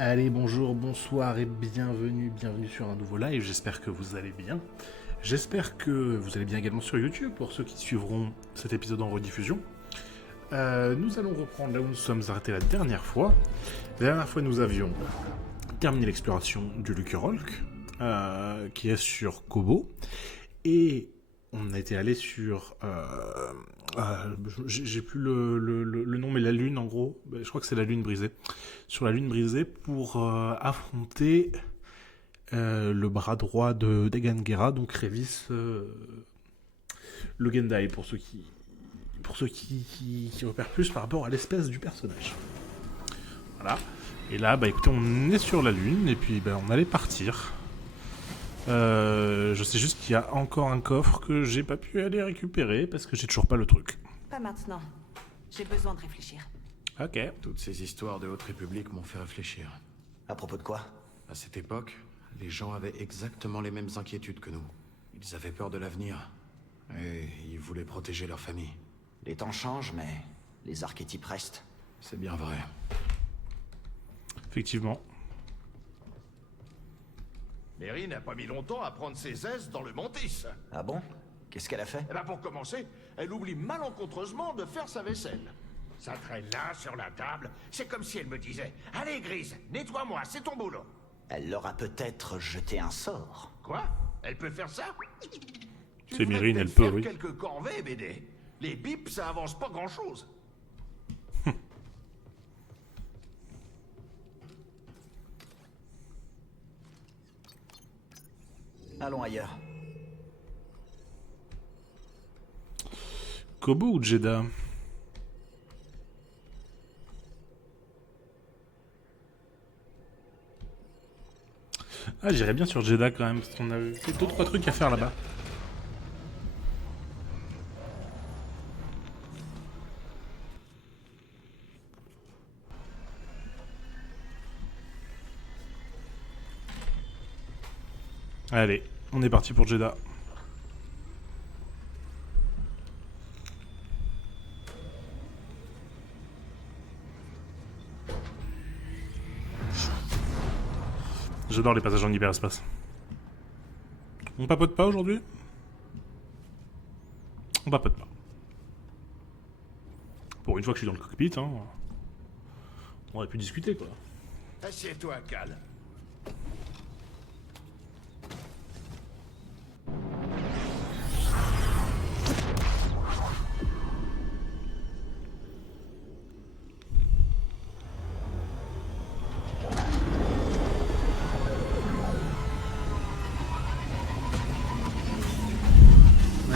Allez, bonjour, bonsoir et bienvenue sur un nouveau live, j'espère que vous allez bien. J'espère que vous allez bien également sur YouTube, pour ceux qui suivront cet épisode en rediffusion. Nous allons reprendre là où nous sommes arrêtés la dernière fois. La dernière fois, nous avions terminé l'exploration du Lucurolk, qui est sur Kobo, et on a été allé sur... j'ai plus le nom, mais la lune en gros, je crois que c'est la lune brisée. Sur la lune brisée pour affronter le bras droit de Degangera, donc Revis le Gendai, pour ceux qui repèrent plus par rapport à l'espèce du personnage. Voilà. Et là, écoutez, on est sur la lune, et puis on allait partir. Je sais juste qu'il y a encore un coffre que j'ai pas pu aller récupérer parce que j'ai toujours pas le truc. Pas maintenant. J'ai besoin de réfléchir. Ok. Toutes ces histoires de Haute République m'ont fait réfléchir. À propos de quoi? À cette époque, les gens avaient exactement les mêmes inquiétudes que nous. Ils avaient peur de l'avenir. Et ils voulaient protéger leur famille. Les temps changent, mais les archétypes restent. C'est bien vrai. Effectivement. Mary n'a pas mis longtemps à prendre ses aises dans le Mantis. Ah bon? Qu'est-ce qu'elle a fait? Eh ben pour commencer, elle oublie malencontreusement de faire sa vaisselle. Ça traîne là, sur la table. C'est comme si elle me disait « Allez, Grise, nettoie-moi, c'est ton boulot !» Elle leur a peut-être jeté un sort. Quoi? Elle peut faire ça? C'est Myrine, elle peut, oui. Quelques corvées, BD. Les bips, ça avance pas grand-chose. Allons ailleurs. Kobo ou Jeddah? Ah, j'irais bien sur Jeddah quand même, parce qu'on a fait 2-3 trucs à faire là-bas. Allez, on est parti pour Jeddah. J'adore les passages en hyperespace. On papote pas aujourd'hui? On papote pas. Pour une fois que je suis dans le cockpit, hein, on aurait pu discuter quoi. Assieds-toi, Cal.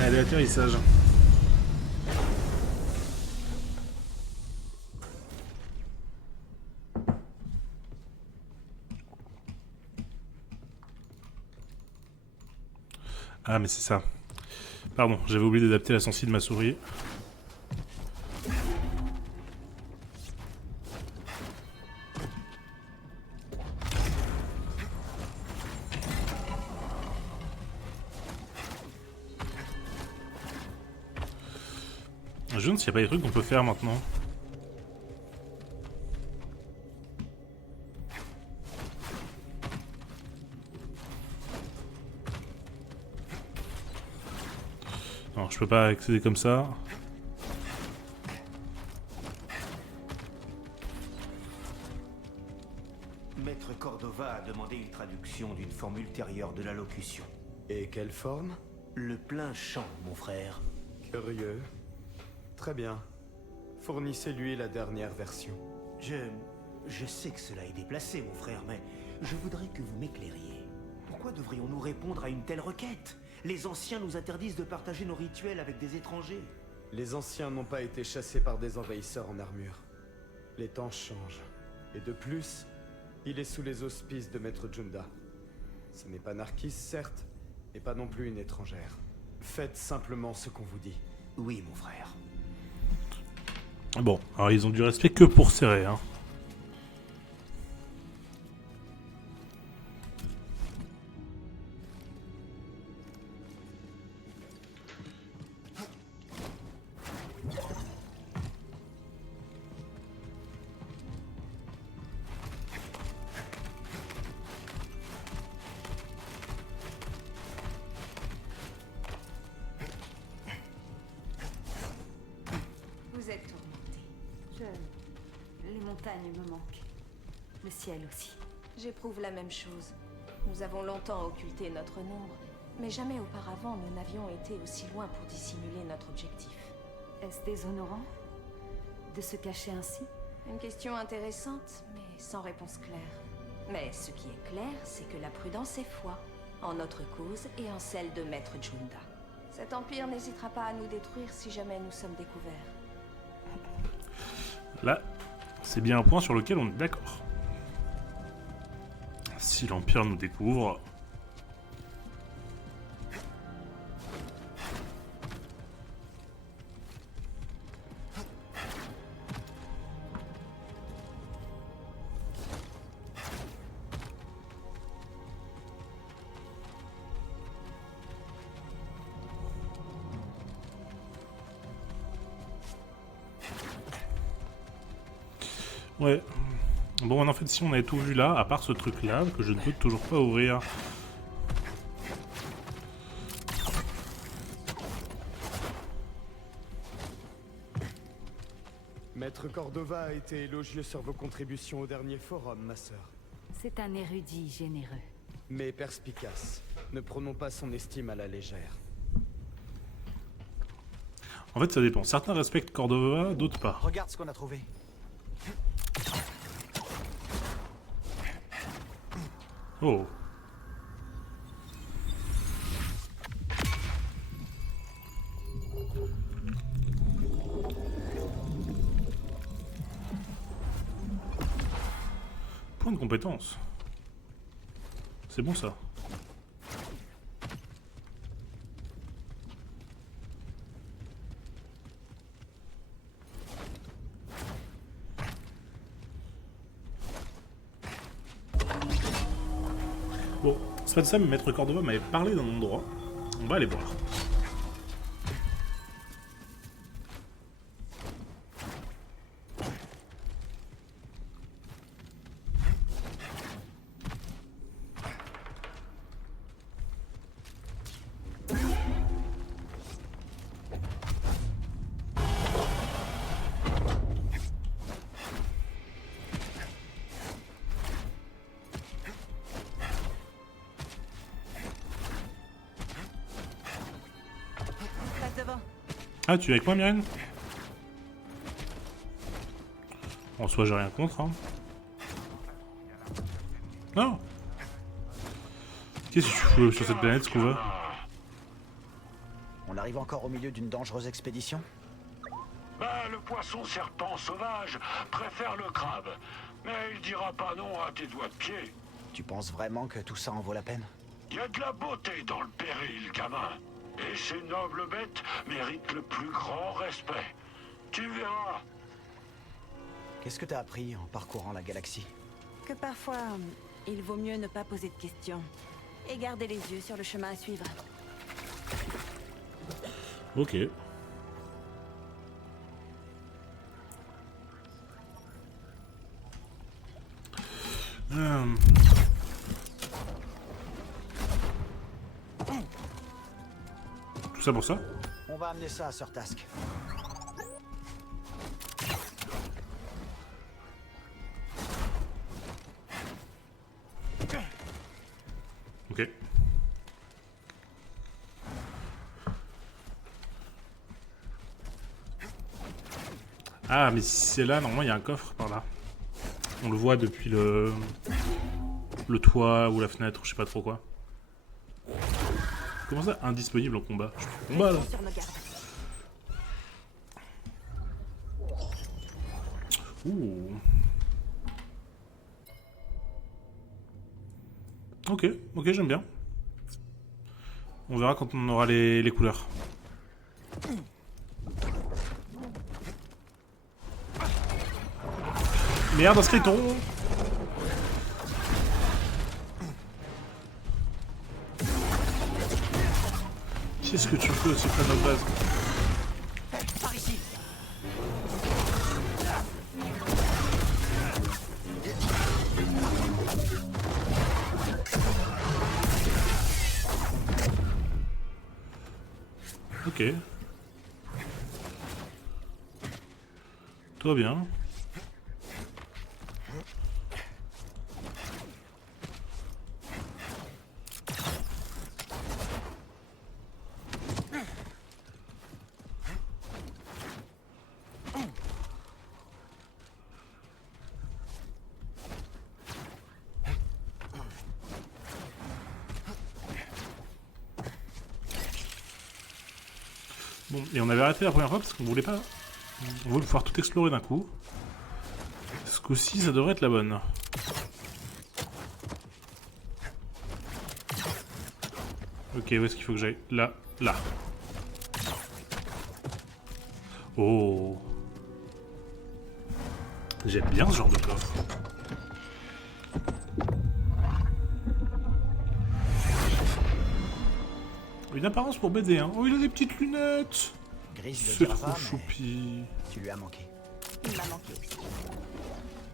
Allez, atterrissage. Ah, mais c'est ça. Pardon, j'avais oublié d'adapter la sensi de ma souris. Je me demande s'il n'y a pas des trucs qu'on peut faire maintenant. Non, je peux pas accéder comme ça. Maître Cordova a demandé une traduction d'une forme ultérieure de la locution. Et quelle forme? Le plein chant, mon frère. Curieux. Très bien. Fournissez-lui la dernière version. Je sais que cela est déplacé, mon frère, mais je voudrais que vous m'éclairiez. Pourquoi devrions-nous répondre à une telle requête? Les anciens nous interdisent de partager nos rituels avec des étrangers. Les anciens n'ont pas été chassés par des envahisseurs en armure. Les temps changent. Et de plus, il est sous les auspices de Maître Junda. Ce n'est pas Narkis, certes, et pas non plus une étrangère. Faites simplement ce qu'on vous dit. Oui, mon frère. Bon, alors ils ont du respect que pour serrer, hein. montagne me manque. Le ciel aussi. J'éprouve la même chose. Nous avons longtemps occulté notre nombre, mais jamais auparavant nous n'avions été aussi loin pour dissimuler notre objectif. Est-ce déshonorant de se cacher ainsi? Une question intéressante, mais sans réponse claire. Mais ce qui est clair, c'est que la prudence est foi, en notre cause et en celle de Maître Junda. Cet empire n'hésitera pas à nous détruire si jamais nous sommes découverts. Là, c'est bien un point sur lequel on est d'accord. Si l'Empire nous découvre... Ouais. Bon, en fait, si on avait tout vu là, à part ce truc-là, que je ne peux toujours pas ouvrir. Maître Cordova a été élogieux sur vos contributions au dernier forum, ma sœur. C'est un érudit généreux. Mais perspicace. Ne prenons pas son estime à la légère. En fait, ça dépend. Certains respectent Cordova, d'autres pas. Regarde ce qu'on a trouvé. Oh. Point de compétence. C'est bon ça. Bon, c'est pas de ça, mais Maître Cordova m'avait parlé d'un endroit. On va aller voir. Passe devant. Ah, tu es avec moi, Myriam? En soi, j'ai rien contre, hein. Non. Qu'est-ce que tu fais sur cette planète, Scuba? On arrive encore au milieu d'une dangereuse expédition? Bah, le poisson serpent sauvage préfère le crabe. Mais il dira pas non à tes doigts de pied. Tu penses vraiment que tout ça en vaut la peine? Il y a de la beauté dans le péril, gamin. Et ces nobles bêtes méritent le plus grand respect. Tu verras. Qu'est-ce que t'as appris en parcourant la galaxie? Que parfois, il vaut mieux ne pas poser de questions. Et garder les yeux sur le chemin à suivre. Ok. Tout ça pour ça? On va amener ça à Sir Task. Ok. Ah, mais si c'est là, normalement il y a un coffre par là. On le voit depuis le toit ou la fenêtre, ou je sais pas trop quoi. Comment ça, indisponible en combat? Je suis en combat là. Sur nos gardes. Ouh. Ok, ok, j'aime bien. On verra quand on aura les couleurs. Merde, un skeleton! Qu'est-ce que tu peux, c'est pas notre base. Par ici. Ok. Tout va bien. Bon, et on avait arrêté la première fois parce qu'on voulait pas... On voulait pouvoir tout explorer d'un coup. Ce coup-ci, ça devrait être la bonne. Ok, où est-ce qu'il faut que j'aille? Là, là. Oh. J'aime bien ce genre de coffre. Une apparence pour BD, hein. Oh, il a des petites lunettes. Gris le C'est dira trop pas, mais choupi. tu lui as manqué. Il m'a manqué aussi.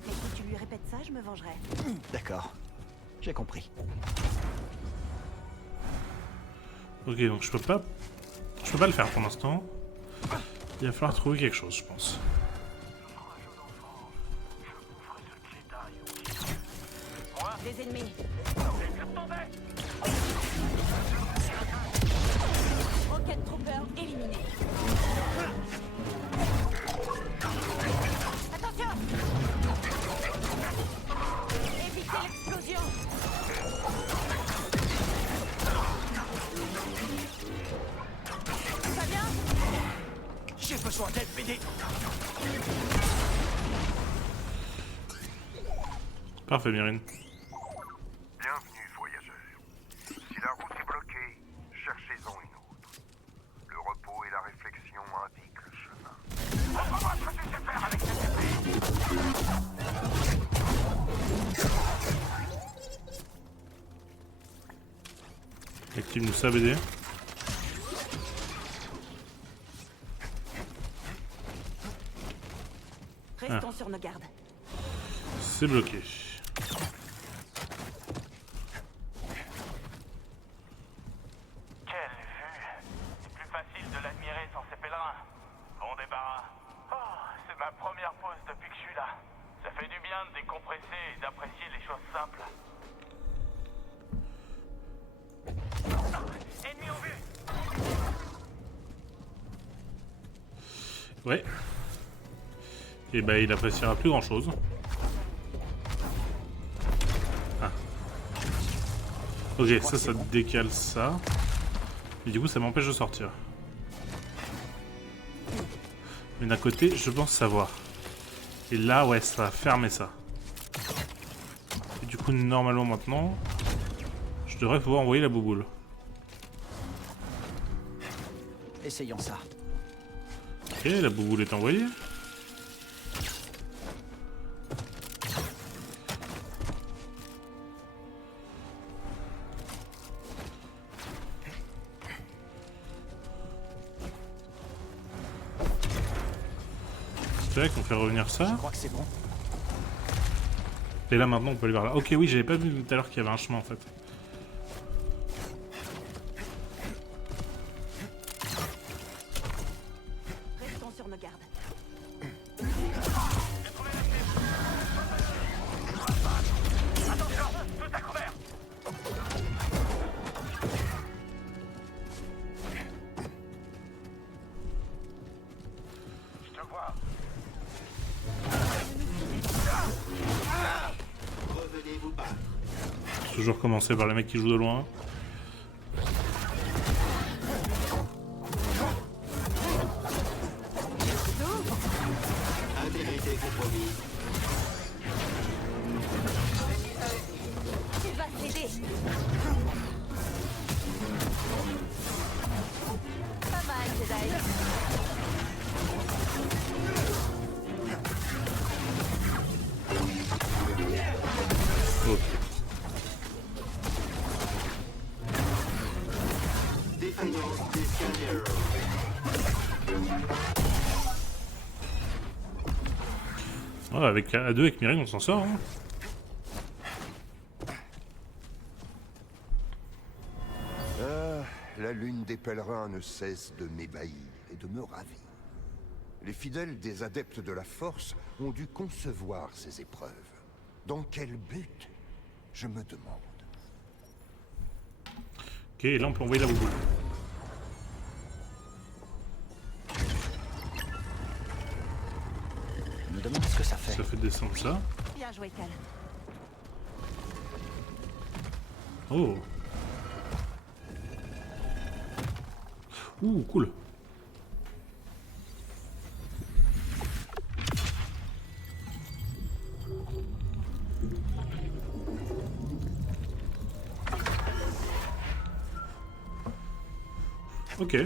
Mais si tu lui répètes ça, je me vengerai. D'accord. J'ai compris. Ok, donc je peux pas le faire pour l'instant. Il va falloir trouver quelque chose, je pense. Des ennemis. Rocket Trooper éliminé. Attention! Évitez l'explosion! Ça va bien? J'ai besoin d'aide, PD. Parfait, Myrine. Bienvenue, voyageurs. Si la route est bloquée, cherchez-en une autre. Le repos et la réflexion indiquent le chemin. Montre-moi ce que tu sais faire avec cette épée. Active-nous ça, BD. Restons sur nos gardes. C'est bloqué. Quelle vue! C'est plus facile de l'admirer sans ses pèlerins. Bon débarras. Oh, c'est ma première pause depuis que je suis là. Ça fait du bien de décompresser et d'apprécier les choses simples. Ennemi en vue! Ouais. Et bah il appréciera plus grand chose. Ah. Ok, ça décale ça. Et du coup ça m'empêche de sortir. Mais d'un côté, je pense savoir. Et là, ouais, ça va fermer ça. Et du coup, normalement maintenant, je devrais pouvoir envoyer la bouboule. Essayons ça. Ok, la bouboule est envoyée. C'est qu'on fait revenir ça. Je crois que c'est bon. Et là maintenant on peut aller vers là. Ok, oui, j'avais pas vu tout à l'heure qu'il y avait un chemin en fait. Restons sur nos gardes. Attention, tout à couvert! Je te vois. Toujours commencer par les mecs qui jouent de loin. Tu vas t'aider. Pas mal, Jedi. Ok. Ouais, avec à deux avec Myrine on s'en sort. Hein. La lune des pèlerins ne cesse de m'ébahir et de me ravir. Les fidèles des adeptes de la force ont dû concevoir ces épreuves. Dans quel but? Je me demande. Ok, et là on peut envoyer la bouboule. Je me demande ce que ça fait. Ça fait descendre ça. Bien joué, Cal. Oh. Ouh, cool. Ok.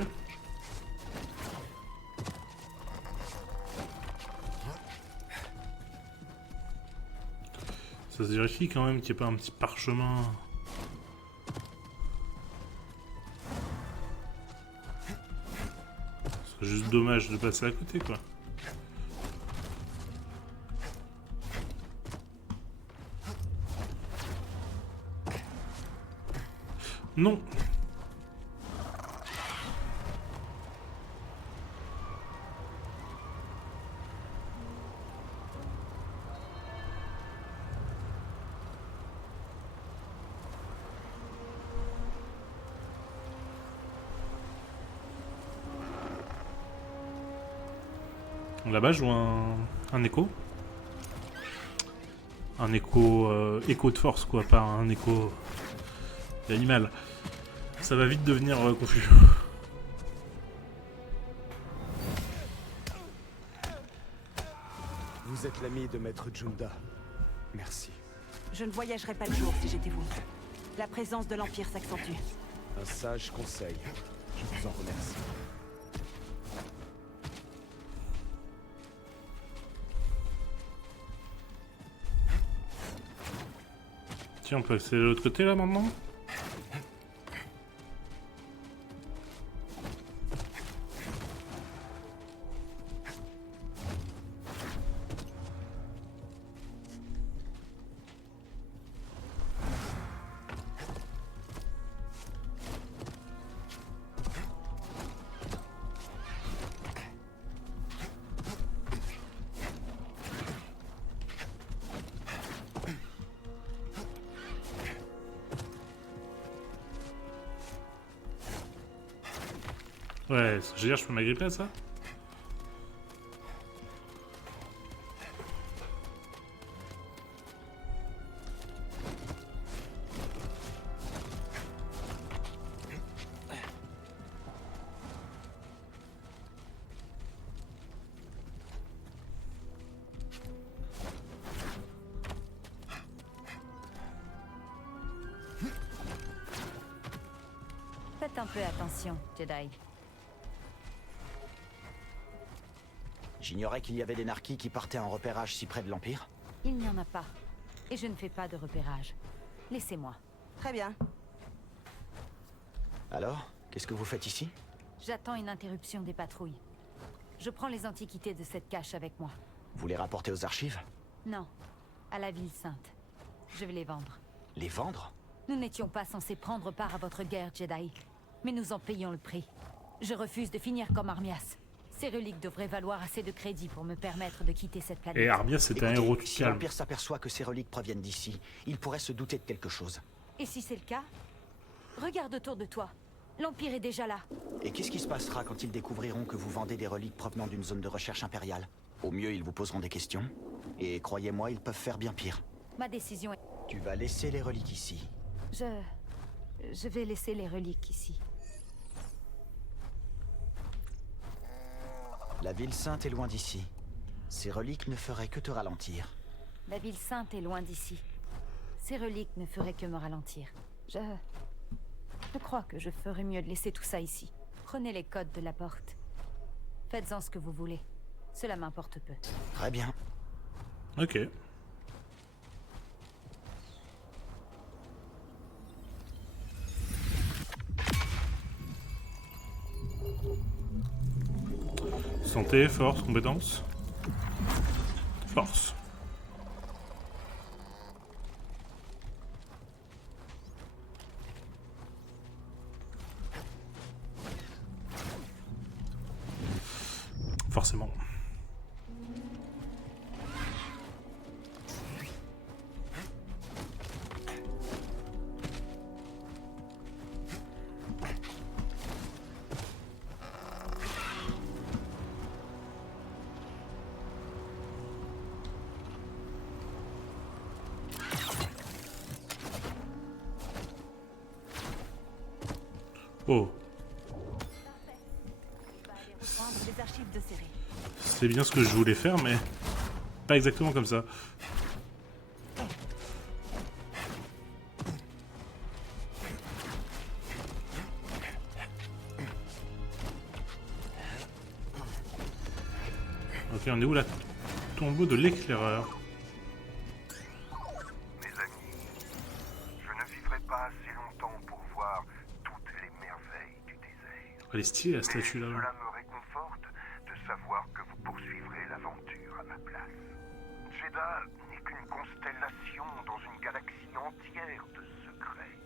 Ça se vérifie quand même qu'il n'y ait pas un petit parchemin. Ce serait juste dommage de passer à côté, quoi. Non. Là-bas, je vois un écho. Un écho, écho de force, quoi, pas un écho d'animal. Ça va vite devenir confus. Vous êtes l'ami de Maître Junda. Merci. Je ne voyagerai pas le jour si j'étais vous. La présence de l'Empire s'accentue. Un sage conseil. Je vous en remercie. Tiens, on peut accéder de l'autre côté là maintenant? Ouais, je veux dire, je peux m'agripper à ça? Faites un peu attention, Jedi. J'ignorais qu'il y avait des narquis qui partaient en repérage si près de l'Empire. Il n'y en a pas. Et je ne fais pas de repérage. Laissez-moi. Très bien. Alors, qu'est-ce que vous faites ici? J'attends une interruption des patrouilles. Je prends les antiquités de cette cache avec moi. Vous les rapportez aux archives? Non, à la ville sainte. Je vais les vendre. Les vendre? Nous n'étions pas censés prendre part à votre guerre, Jedi. Mais nous en payons le prix. Je refuse de finir comme Armias. Ces reliques devraient valoir assez de crédit pour me permettre de quitter cette planète. Et Armias, c'est un héros Si calme. l'Empire s'aperçoit que ces reliques proviennent d'ici, il pourrait se douter de quelque chose. Et si c'est le cas? Regarde autour de toi. L'Empire est déjà là. Et qu'est-ce qui se passera quand ils découvriront que vous vendez des reliques provenant d'une zone de recherche impériale? Au mieux, ils vous poseront des questions. Et croyez-moi, ils peuvent faire bien pire. Ma décision est... Tu vas laisser les reliques ici. Je vais laisser les reliques ici. La ville sainte est loin d'ici. Ces reliques ne feraient que te ralentir. La ville sainte est loin d'ici. Ces reliques ne feraient que me ralentir. Je crois que je ferais mieux de laisser tout ça ici. Prenez les codes de la porte. Faites-en ce que vous voulez. Cela m'importe peu. Très bien. Ok. Santé, force, compétence. Force. Forcément. Oh. Les archives de Céré. C'est bien ce que je voulais faire, mais pas exactement comme ça. Ok, on est où la tombeau de l'éclaireur? Mes amis, je ne vivrai pas assez longtemps pour voir toutes les merveilles du désert. Elle est stylée la statue là. Cela me réconforte de savoir que vous poursuivrez l'aventure à ma place. Jeddah n'est qu'une constellation dans une galaxie entière de secrets.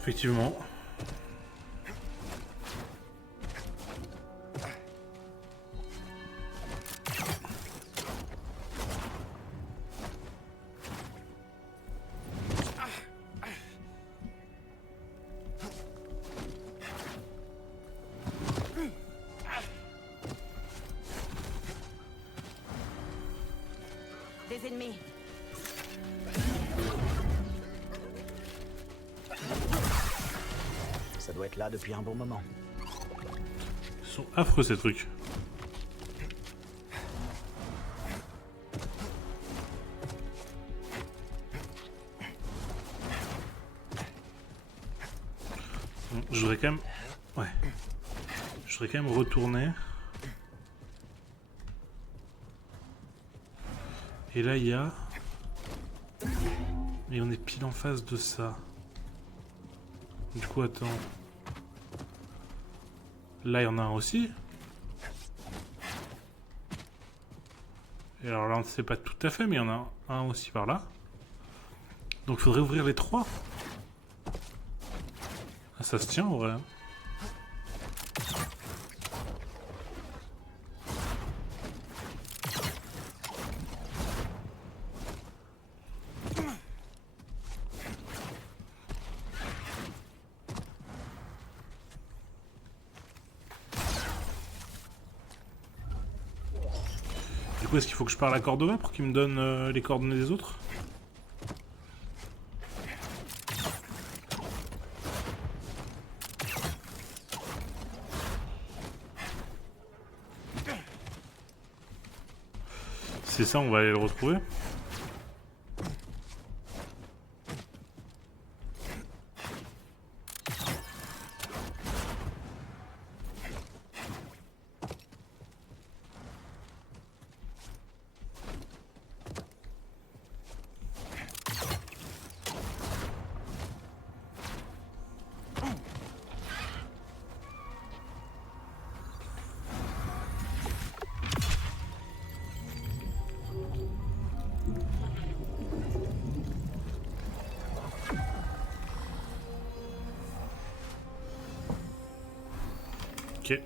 Effectivement. Des ennemis. Ça doit être là depuis un bon moment. Ils sont affreux ces trucs. Bon, je voudrais quand même... Ouais. Je voudrais quand même retourner. Et là il y a... Et on est pile en face de ça. Du coup attends. Là il y en a un aussi. Et alors là on ne sait pas tout à fait, mais il y en a un aussi par là. Donc il faudrait ouvrir les trois. Ah, ça se tient en vrai. Du coup, est-ce qu'il faut que je parle à Cordova pour qu'il me donne les coordonnées des autres? C'est ça, on va aller le retrouver. Ok.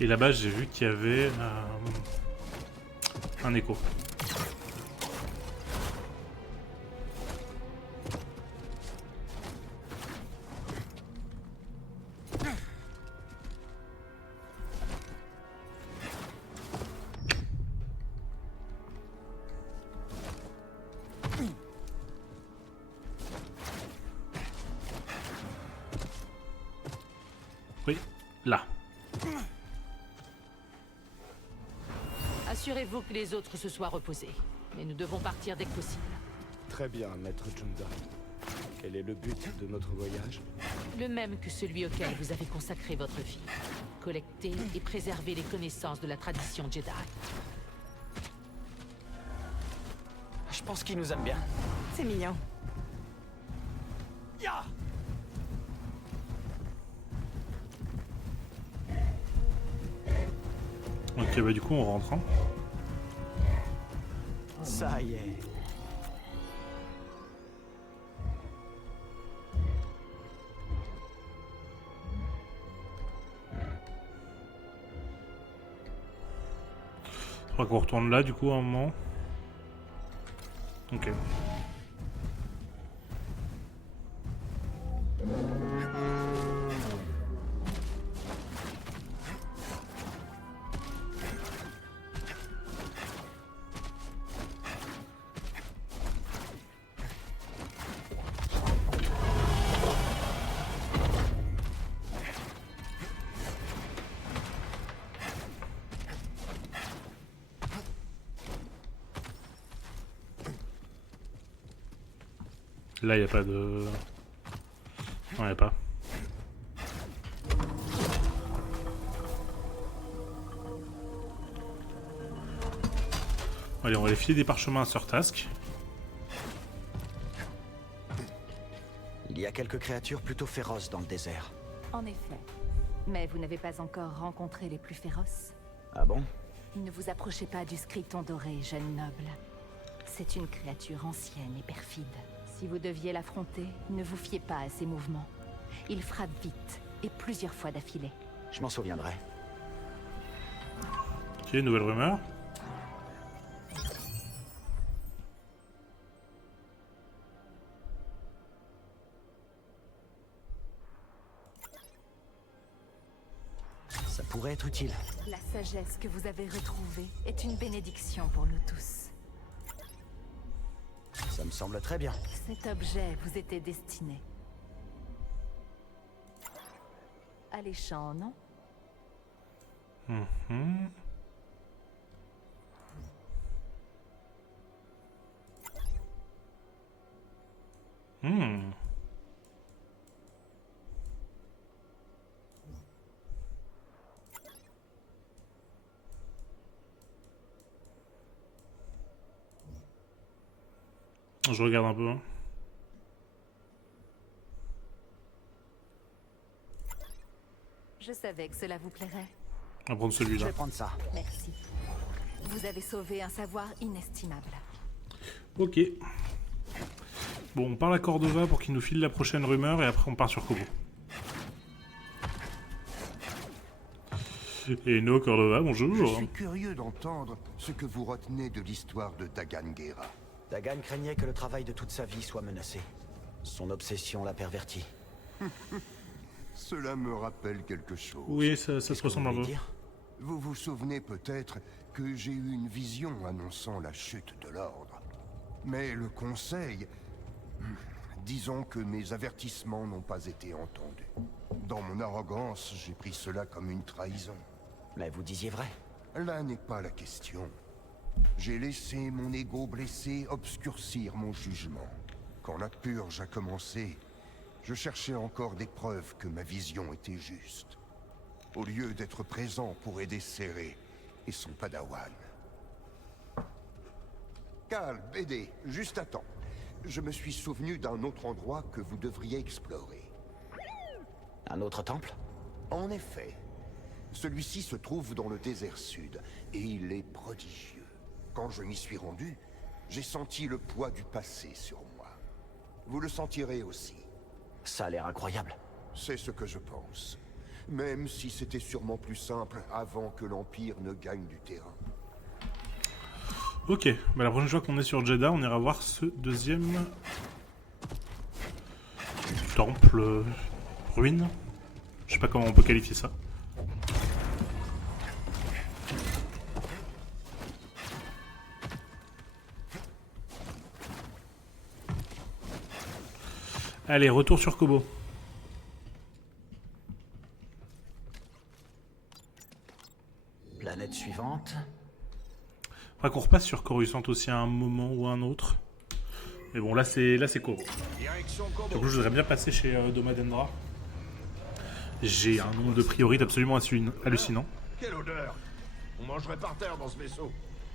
Et là-bas, j'ai vu qu'il y avait un écho. Oui, là. Assurez-vous que les autres se soient reposés. Mais nous devons partir dès que possible. Très bien, maître Junda. Quel est le but de notre voyage? Le même que celui auquel vous avez consacré votre vie. Collecter et préserver les connaissances de la tradition Jedi. Je pense qu'il nous aime bien. C'est mignon. Ya! Ok, bah du coup on rentre. Hein. Ça y est. Je crois qu'on retourne là du coup à un moment. Ok. Là, il n'y a pas de... Non, il n'y a pas. Allez, on va aller filer des parchemins à Sir Task. Il y a quelques créatures plutôt féroces dans le désert. En effet. Mais vous n'avez pas encore rencontré les plus féroces. Ah bon? Ne vous approchez pas du Scripton doré, jeune noble. C'est une créature ancienne et perfide. Si vous deviez l'affronter, ne vous fiez pas à ses mouvements. Il frappe vite, et plusieurs fois d'affilée. Je m'en souviendrai. Ok, nouvelle rumeur. Ça pourrait être utile. La sagesse que vous avez retrouvée est une bénédiction pour nous tous. Ça me semble très bien. Cet objet vous était destiné. Alléchant, non? Mhm. Hmm. Je regarde un peu. Je savais que cela vous plairait. On va prendre Je celui-là. vais prendre ça. Merci. Vous avez sauvé un savoir inestimable. Ok. Bon, on parle à Cordova pour qu'il nous file la prochaine rumeur et après on part sur Kobo. Et no, Cordova, Je bonjour. suis curieux d'entendre ce que vous retenez de l'histoire de Dagan Gera. Dagan craignait que le travail de toute sa vie soit menacé. Son obsession l'a perverti. Cela me rappelle quelque chose. Oui, ça se ressemble un peu. Vous vous souvenez peut-être que j'ai eu une vision annonçant la chute de l'ordre. Mais le conseil... Disons que mes avertissements n'ont pas été entendus. Dans mon arrogance, j'ai pris cela comme une trahison. Mais vous disiez vrai. Là n'est pas la question. J'ai laissé mon ego blessé obscurcir mon jugement. Quand la purge a commencé, je cherchais encore des preuves que ma vision était juste. Au lieu d'être présent pour aider Céré et son padawan. Cal, BD, juste à temps. Je me suis souvenu d'un autre endroit que vous devriez explorer. Un autre temple? En effet. Celui-ci se trouve dans le désert sud, et il est prodigieux. Quand je m'y suis rendu, j'ai senti le poids du passé sur moi. Vous le sentirez aussi. Ça a l'air incroyable. C'est ce que je pense. Même si c'était sûrement plus simple avant que l'Empire ne gagne du terrain. Ok, bah la prochaine fois qu'on est sur Jeddah, on ira voir ce deuxième temple ruine. Je sais pas comment on peut qualifier ça. Allez, retour sur Kobo. Planète suivante. Faudra qu'on repasse sur Coruscant aussi à un moment ou à un autre. Mais bon, là c'est Kobo. Direction Donc Kobo. je voudrais bien passer chez Domadendra. J'ai un nombre de priorités absolument hallucinant. Quelle odeur! On mangerait par terre dans ce vaisseau.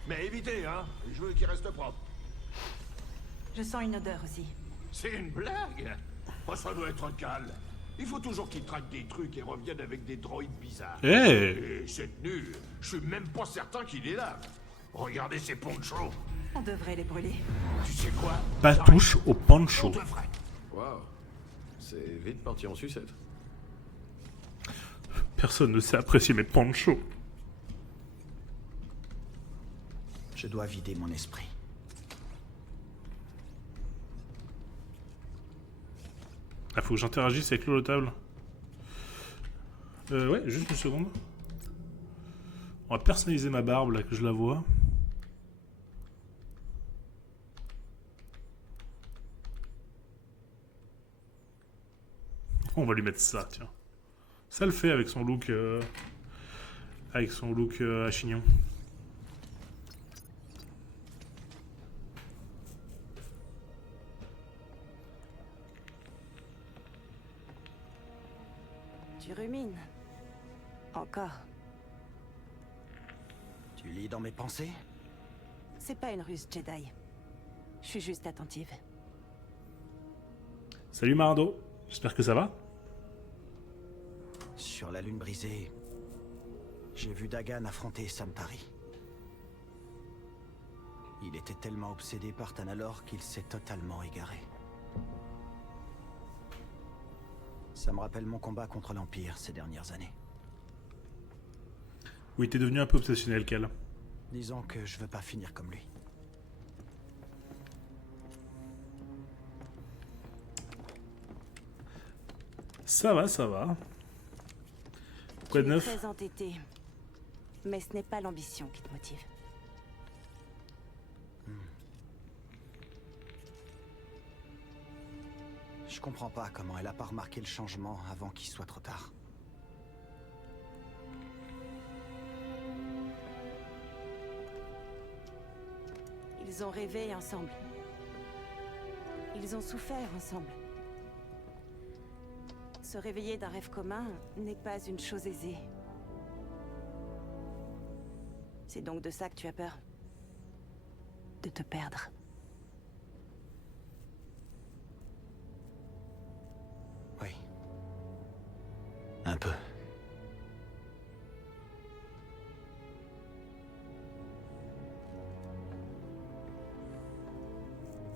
Mais évitez, hein. Je veux qu'il reste propre. Je sens une odeur aussi. C'est une blague? Oh, ça doit être Cal. Il faut toujours qu'il traque des trucs et revienne avec des droïdes bizarres. Hey. Et cette nul, je suis même pas certain qu'il est là. Regardez ces ponchos. On devrait les brûler. Tu sais quoi? Pas touche au pancho. On devrait. Waouh. C'est vite parti en sucette. Personne ne sait apprécier mes panchos. Je dois vider mon esprit. Ah, faut que j'interagisse avec l'holotable. Ouais, juste une seconde. On va personnaliser ma barbe là que je la vois. On va lui mettre ça, tiens. Ça le fait avec son look à chignon. rumines. Encore. Tu lis dans mes pensées? C'est pas une ruse Jedi. Je suis juste attentive. Salut Marando, j'espère que ça va. Sur la lune brisée, j'ai vu Dagan affronter Samtari. Il était tellement obsédé par Tanalorr qu'il s'est totalement égaré. Ça me rappelle mon combat contre l'Empire ces dernières années. Oui, t'es devenu un peu obsessionnel, Cal. Disons que je veux pas finir comme lui. Ça va, ça va. Quoi de Tu es neuf? très entêté. Mais ce n'est pas l'ambition qui te motive. Je comprends pas comment elle a pas remarqué le changement avant qu'il soit trop tard. Ils ont rêvé ensemble. Ils ont souffert ensemble. Se réveiller d'un rêve commun n'est pas une chose aisée. C'est donc de ça que tu as peur? De te perdre. Oui. Un peu.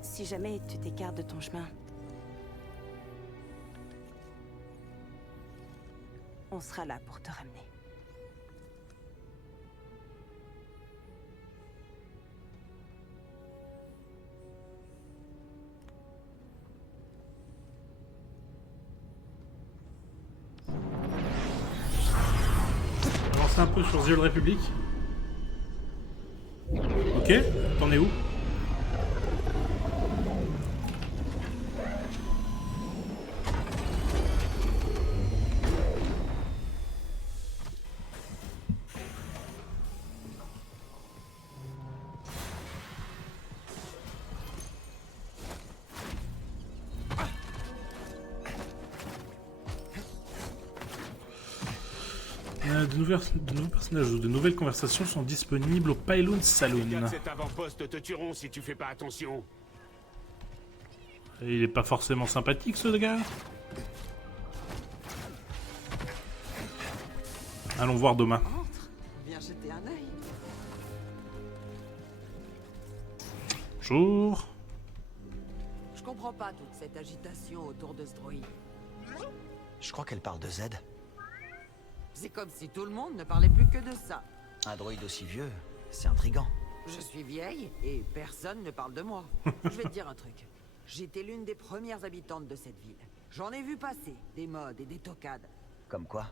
Si jamais tu t'écartes de ton chemin, on sera là pour te ramener. Avancer un peu sur The Old Republic. Ok, t'en es où? De nouveaux personnages ou de nouvelles conversations sont disponibles au Pyloon Saloon. Les gars de cet avant-poste te tueront si tu fais pas attention. Et il est pas forcément sympathique ce gars. Allons voir Doma. Viens jeter un œil. Bonjour. Je comprends pas toute cette agitation autour de ce droïde. Je crois qu'elle parle de Z. C'est comme si tout le monde ne parlait plus que de ça. Un droïde aussi vieux, c'est intriguant. Je suis vieille et personne ne parle de moi. Je vais te dire un truc. J'étais l'une des premières habitantes de cette ville. J'en ai vu passer des modes et des tocades. Comme quoi?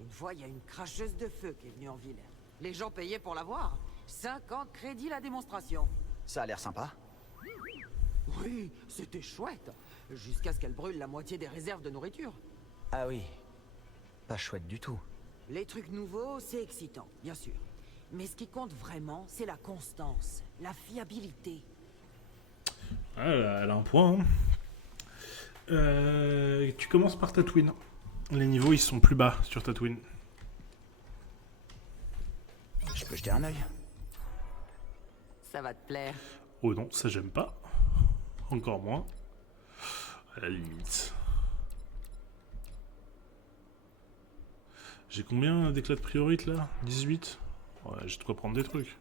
Une fois, il y a une cracheuse de feu qui est venue en ville. Les gens payaient pour la voir. 50 crédits la démonstration. Ça a l'air sympa. Oui, c'était chouette. Jusqu'à ce qu'elle brûle la moitié des réserves de nourriture. Ah oui. Pas chouette du tout. Les trucs nouveaux, c'est excitant, bien sûr. Mais ce qui compte vraiment, c'est la constance, la fiabilité. Ah, elle a un point. Tu commences par Tatooine. Les niveaux, ils sont plus bas sur Tatooine. Je peux jeter un œil? Ça va te plaire. Oh non, ça j'aime pas. Encore moins. À la limite. J'ai combien d'éclats de priorite là? 18? Ouais, j'ai de quoi prendre des trucs.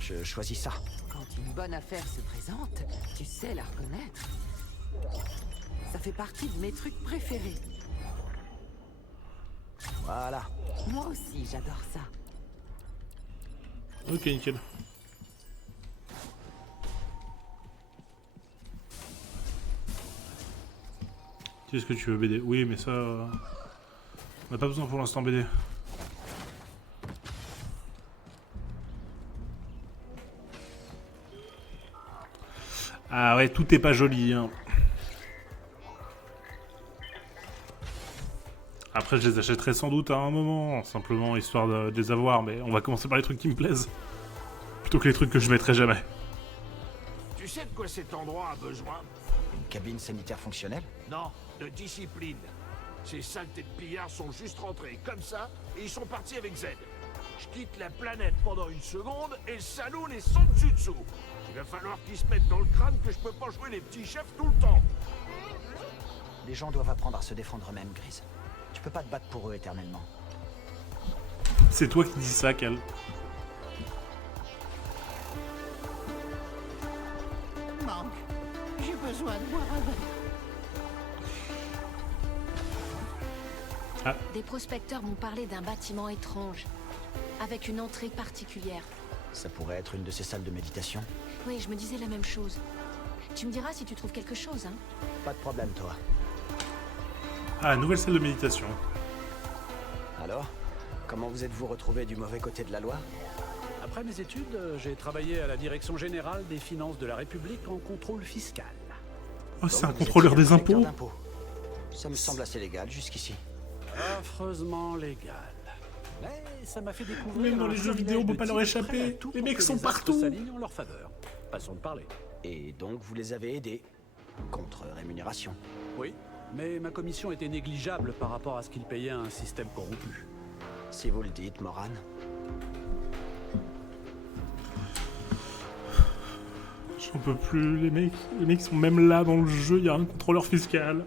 Je choisis ça. Quand une bonne affaire se présente, tu sais la reconnaître. Ça fait partie de mes trucs préférés. Voilà. Moi aussi, j'adore ça. Ok, nickel. Qu'est-ce que tu veux BD? Oui, mais ça... on n'a pas besoin pour l'instant BD. Ah ouais, tout est pas joli, hein. Après, je les achèterai sans doute à un moment, simplement histoire de les avoir, mais on va commencer par les trucs qui me plaisent. Plutôt que les trucs que je mettrai jamais. Tu sais de quoi cet endroit a besoin? Une cabine sanitaire fonctionnelle? Non, de discipline. Ces saletés de pillards sont juste rentrés comme ça, et ils sont partis avec Z. Je quitte la planète pendant une seconde, et le saloon est son dessus-dessous. Il va falloir qu'ils se mettent dans le crâne que je peux pas jouer les petits chefs tout le temps. Les gens doivent apprendre à se défendre eux-mêmes, Grise. Tu peux pas te battre pour eux éternellement. C'est toi qui dis ça, Cal. Manque. J'ai besoin de boire un verre. Ah. Des prospecteurs m'ont parlé d'un bâtiment étrange, avec une entrée particulière. Ça pourrait être une de ces salles de méditation. Oui, je me disais la même chose. Tu me diras si tu trouves quelque chose, hein? Pas de problème, toi. Ah, nouvelle salle de méditation. Alors, comment vous êtes-vous retrouvé du mauvais côté de la loi? Après mes études, j'ai travaillé à la Direction Générale des Finances de la République en contrôle fiscal. Oh, c'est un contrôleur des impôts. Ça me semble assez légal jusqu'ici. Affreusement légal. Mais ça m'a fait découvrir... Même dans les jeux vidéo, on peut pas leur échapper. Les mecs sont partout. S'alignent en leur faveur. Façon de parler. Et donc vous les avez aidés, contre rémunération. Oui, mais ma commission était négligeable par rapport à ce qu'ils payaient à un système corrompu. Si vous le dites, Moran. J'en peux plus, les mecs sont même là dans le jeu, il y a un contrôleur fiscal.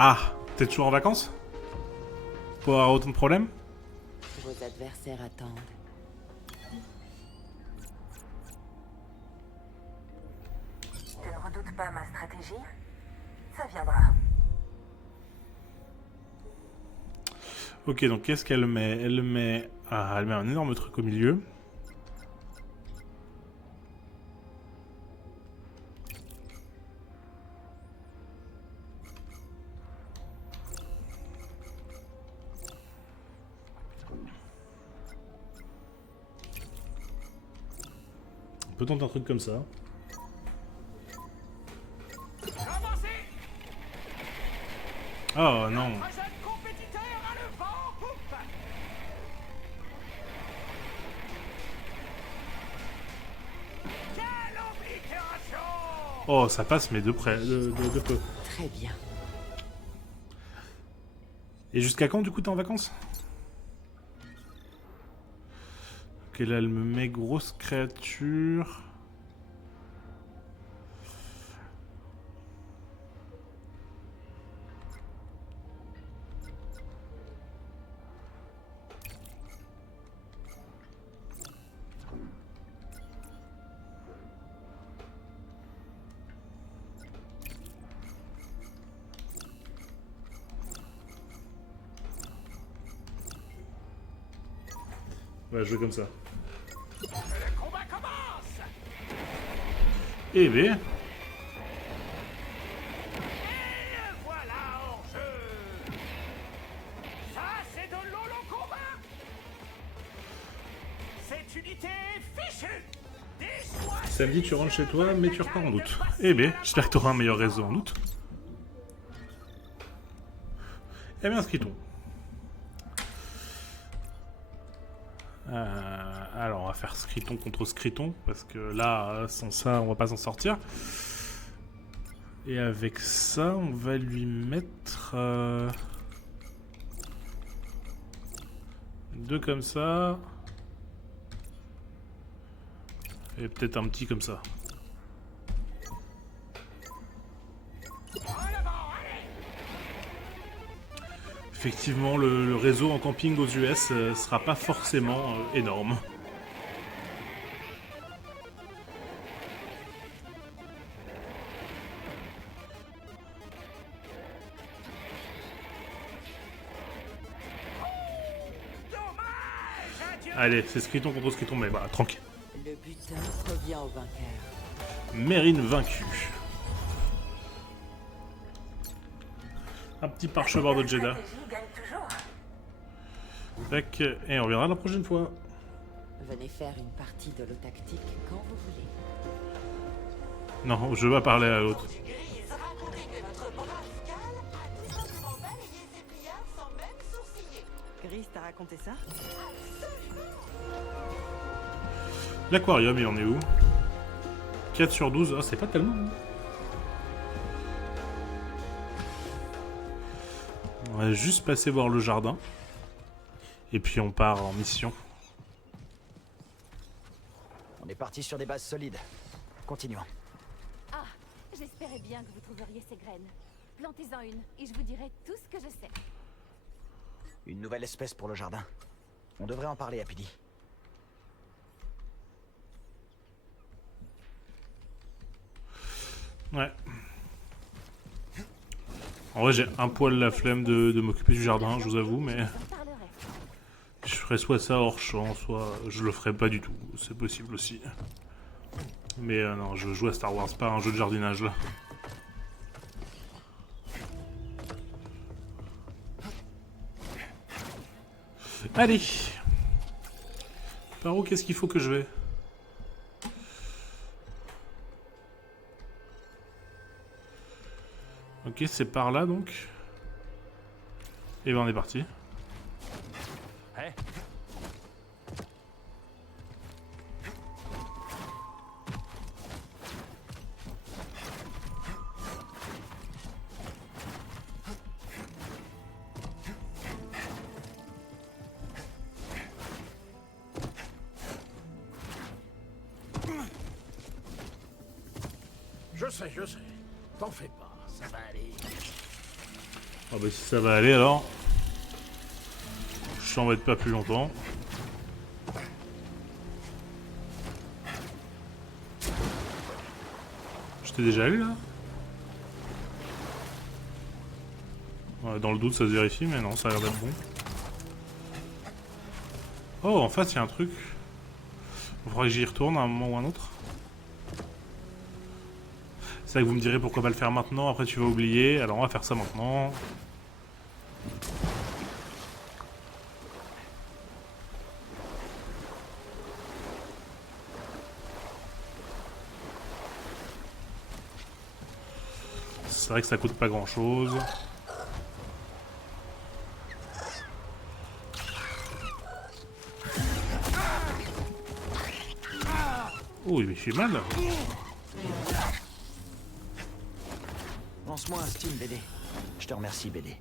Ah, t'es toujours en vacances? Pour avoir autant de problèmes? Vos adversaires attendent. Tu ne redoutes pas ma stratégie? Ça viendra. Ok, donc qu'est-ce qu'elle met? Elle met un énorme truc au milieu. On peut tenter un truc comme ça. Oh non. Oh, ça passe, mais de près, de peu. Très bien. Et jusqu'à quand, du coup, t'es en vacances? Ok, là, elle me met grosse créature. On va jouer comme ça. Le combat commence. Eh bien. Et voilà en jeu. Ça, c'est de l'holo combat. Cette unité est fichue. Samedi, tu rentres chez toi, mais tu repars en août. Eh bien, j'espère que tu auras un meilleur réseau en août. Eh bien, Scriton. Alors, on va faire Scriton contre Scriton, parce que là, sans ça, on va pas s'en sortir. Et avec ça, on va lui mettre... deux comme ça. Et peut-être un petit comme ça. Effectivement, le réseau en camping aux US sera pas forcément énorme. Allez, c'est Scriton contre Scriton, mais bah, tranquille. Le butin revient au vainqueur. Mérine vaincu. Un petit parchemin de Jeddah. Tac, et on reviendra la prochaine fois. Venez faire une partie de l'eau-tactique quand vous voulez. Non, je vais parler à l'autre. Gris t'a raconté ça? L'aquarium, il en est où? 4 sur 12, oh, c'est pas tellement. Hein. On va juste passer voir le jardin. Et puis on part en mission. On est parti sur des bases solides. Continuons. Ah, j'espérais bien que vous trouveriez ces graines. Plantez-en une, et je vous dirai tout ce que je sais. Une nouvelle espèce pour le jardin. On devrait en parler à Pidi. Ouais. En vrai, j'ai un poil la flemme de m'occuper du jardin, je vous avoue, mais... Je ferais soit ça hors champ, soit je le ferais pas du tout. C'est possible aussi. Mais non, je joue à Star Wars, pas un jeu de jardinage, là. Allez. Par où qu'est-ce qu'il faut que je vais? Ok, c'est par là donc. Et ben on est parti. Hey. Je sais. T'en fais pas, ça va aller. Ah bah si ça va aller alors. Je t'embête pas plus longtemps. J'étais déjà allé là? Ouais, dans le doute ça se vérifie mais non ça a l'air d'être bon. Oh en face il y a un truc. Il faudrait que j'y retourne à un moment ou à un autre. C'est vrai que vous me direz pourquoi pas le faire maintenant, après tu vas oublier, alors on va faire ça maintenant. C'est vrai que ça coûte pas grand chose. Oh il me fait mal. Lance-moi un Steam, BD. Je te remercie, BD.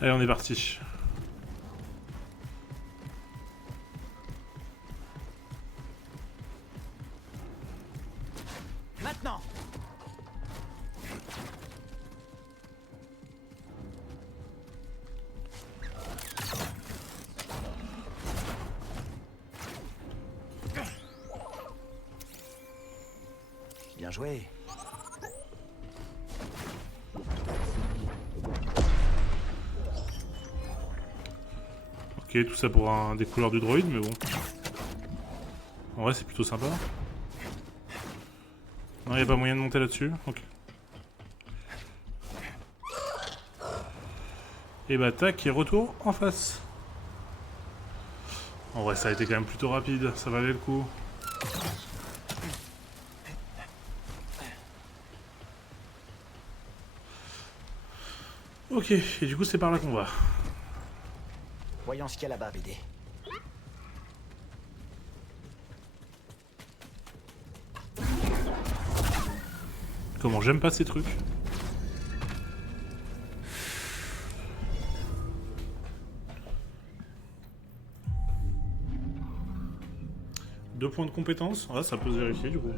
Allez, on est parti. Maintenant. Bien joué. Ok, tout ça pour un des couleurs du droïde, mais bon. En vrai, c'est plutôt sympa. Non, y a pas moyen de monter là-dessus? Ok. Et bah tac, et retour en face. En vrai, ça a été quand même plutôt rapide, ça valait le coup. Ok, et du coup c'est par là qu'on va. Voyons ce qu'il y a là-bas, BD. Comment j'aime pas ces trucs. Deux points de compétence, ah, ça peut se vérifier du coup.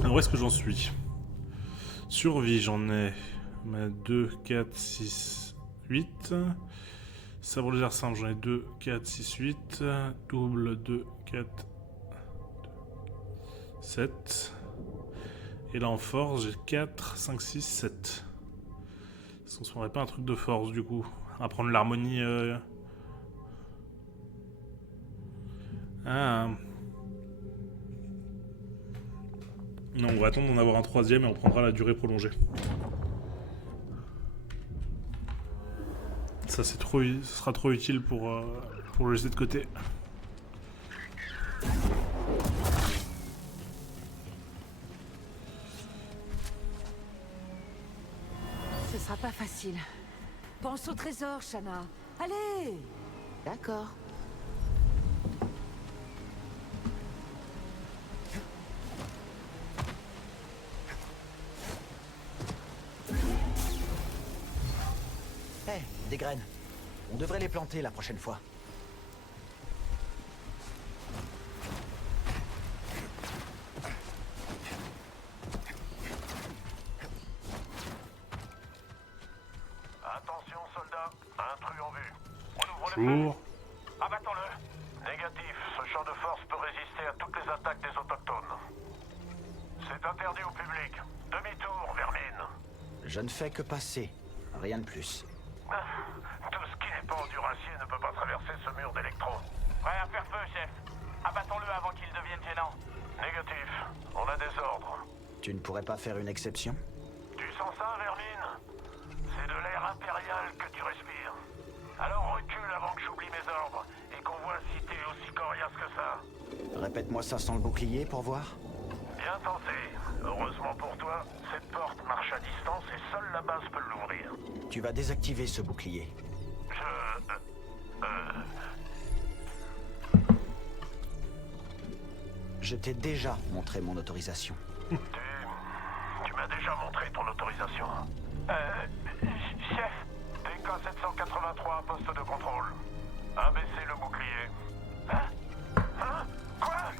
Alors où est-ce que j'en suis? Survie, j'en ai 2, 4, 6, 8. Sabre laser simple, j'en ai 2, 4, 6, 8. Double 2, 4, 7. Et là en force, j'ai 4, 5, 6, 7. Est-ce qu'on se ferait pas un truc de force du coup? À prendre l'harmonie. Ah. Non, on va attendre d'en avoir un troisième et on prendra la durée prolongée. Ça c'est trop, ce sera trop utile pour le laisser de côté. Ce sera pas facile. facile. Pense au trésor, Shanna. Allez! D'accord. Hé, des graines. On devrait les planter la prochaine fois. Attention, soldats, intrus en vue. On ouvre le Bonjour. feu. Abattons-le. Négatif, ce champ de force peut résister à toutes les attaques des autochtones. C'est interdit au public. Demi-tour, vermine. Je ne fais que passer. Rien de plus. Tout ce qui n'est pas enduracier ne peut pas traverser ce mur d'électrons. Prêt à faire feu, chef. Abattons-le avant qu'il devienne gênant. Négatif, on a des ordres. Tu ne pourrais pas faire une exception? Tu sens ça, vermine? C'est de l'air impérial que tu respires. Alors recule avant que j'oublie mes ordres et qu'on voit si t'es aussi coriace que ça. Répète-moi ça sans le bouclier pour voir. Bien tenté. Heureusement pour toi, cette porte marche à distance et seule la base peut l'ouvrir. Tu vas désactiver ce bouclier. Je t'ai déjà montré mon autorisation. Tu m'as déjà montré ton autorisation. Chef, TK-783, poste de contrôle. Abaissez le bouclier. Hein? Quoi?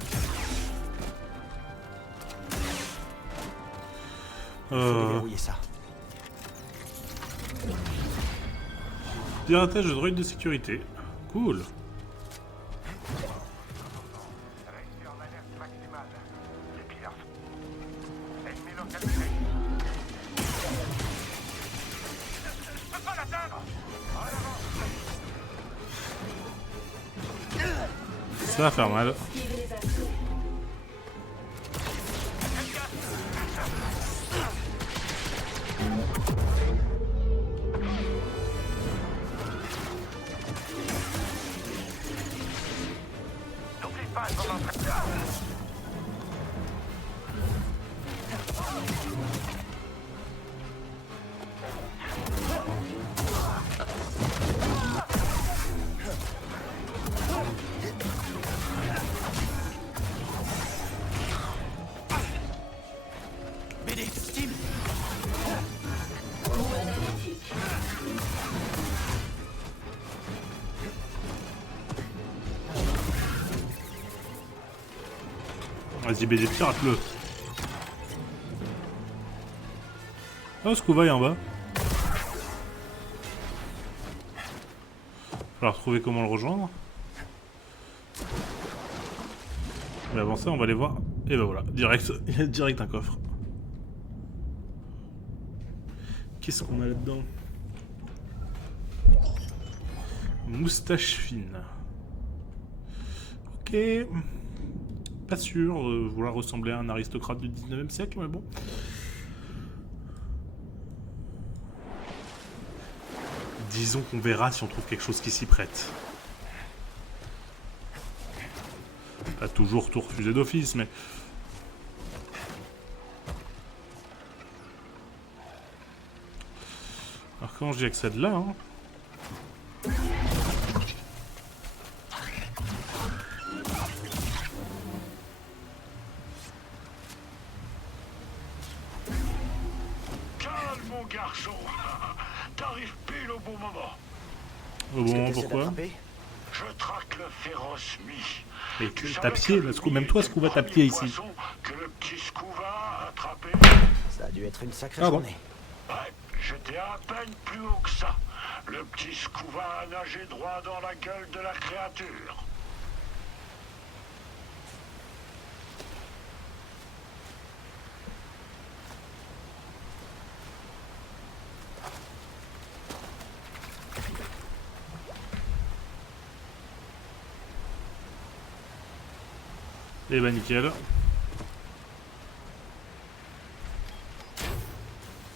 Faut déverrouiller ça. Piratage de droïdes de sécurité. Cool. Ça va faire mal. Vas-y, BD, pirate-le. Oh, Scuba est en bas. Il va retrouver comment le rejoindre. Mais avant ça, on va aller voir. Et ben voilà, direct, il y a direct un coffre. Qu'est-ce qu'on a là-dedans? Moustache fine. Ok. Pas sûr de vouloir ressembler à un aristocrate du 19e siècle, mais bon. Disons qu'on verra si on trouve quelque chose qui s'y prête. Pas toujours tout refusé d'office, mais... Alors comment j'y accède là, hein? Garçon, t'arrives pile au bon moment. Au bon moment, pourquoi? Je traque le féroce Mie. Mais t'as pied, même toi, Scuba, t'as pied ici. Que le petit Scuba a attrapé. Ça a dû être une sacrée journée. Ouais, j'étais à peine plus haut que ça. Le petit Scuba a nagé droit dans la gueule de la créature. Et bah nickel.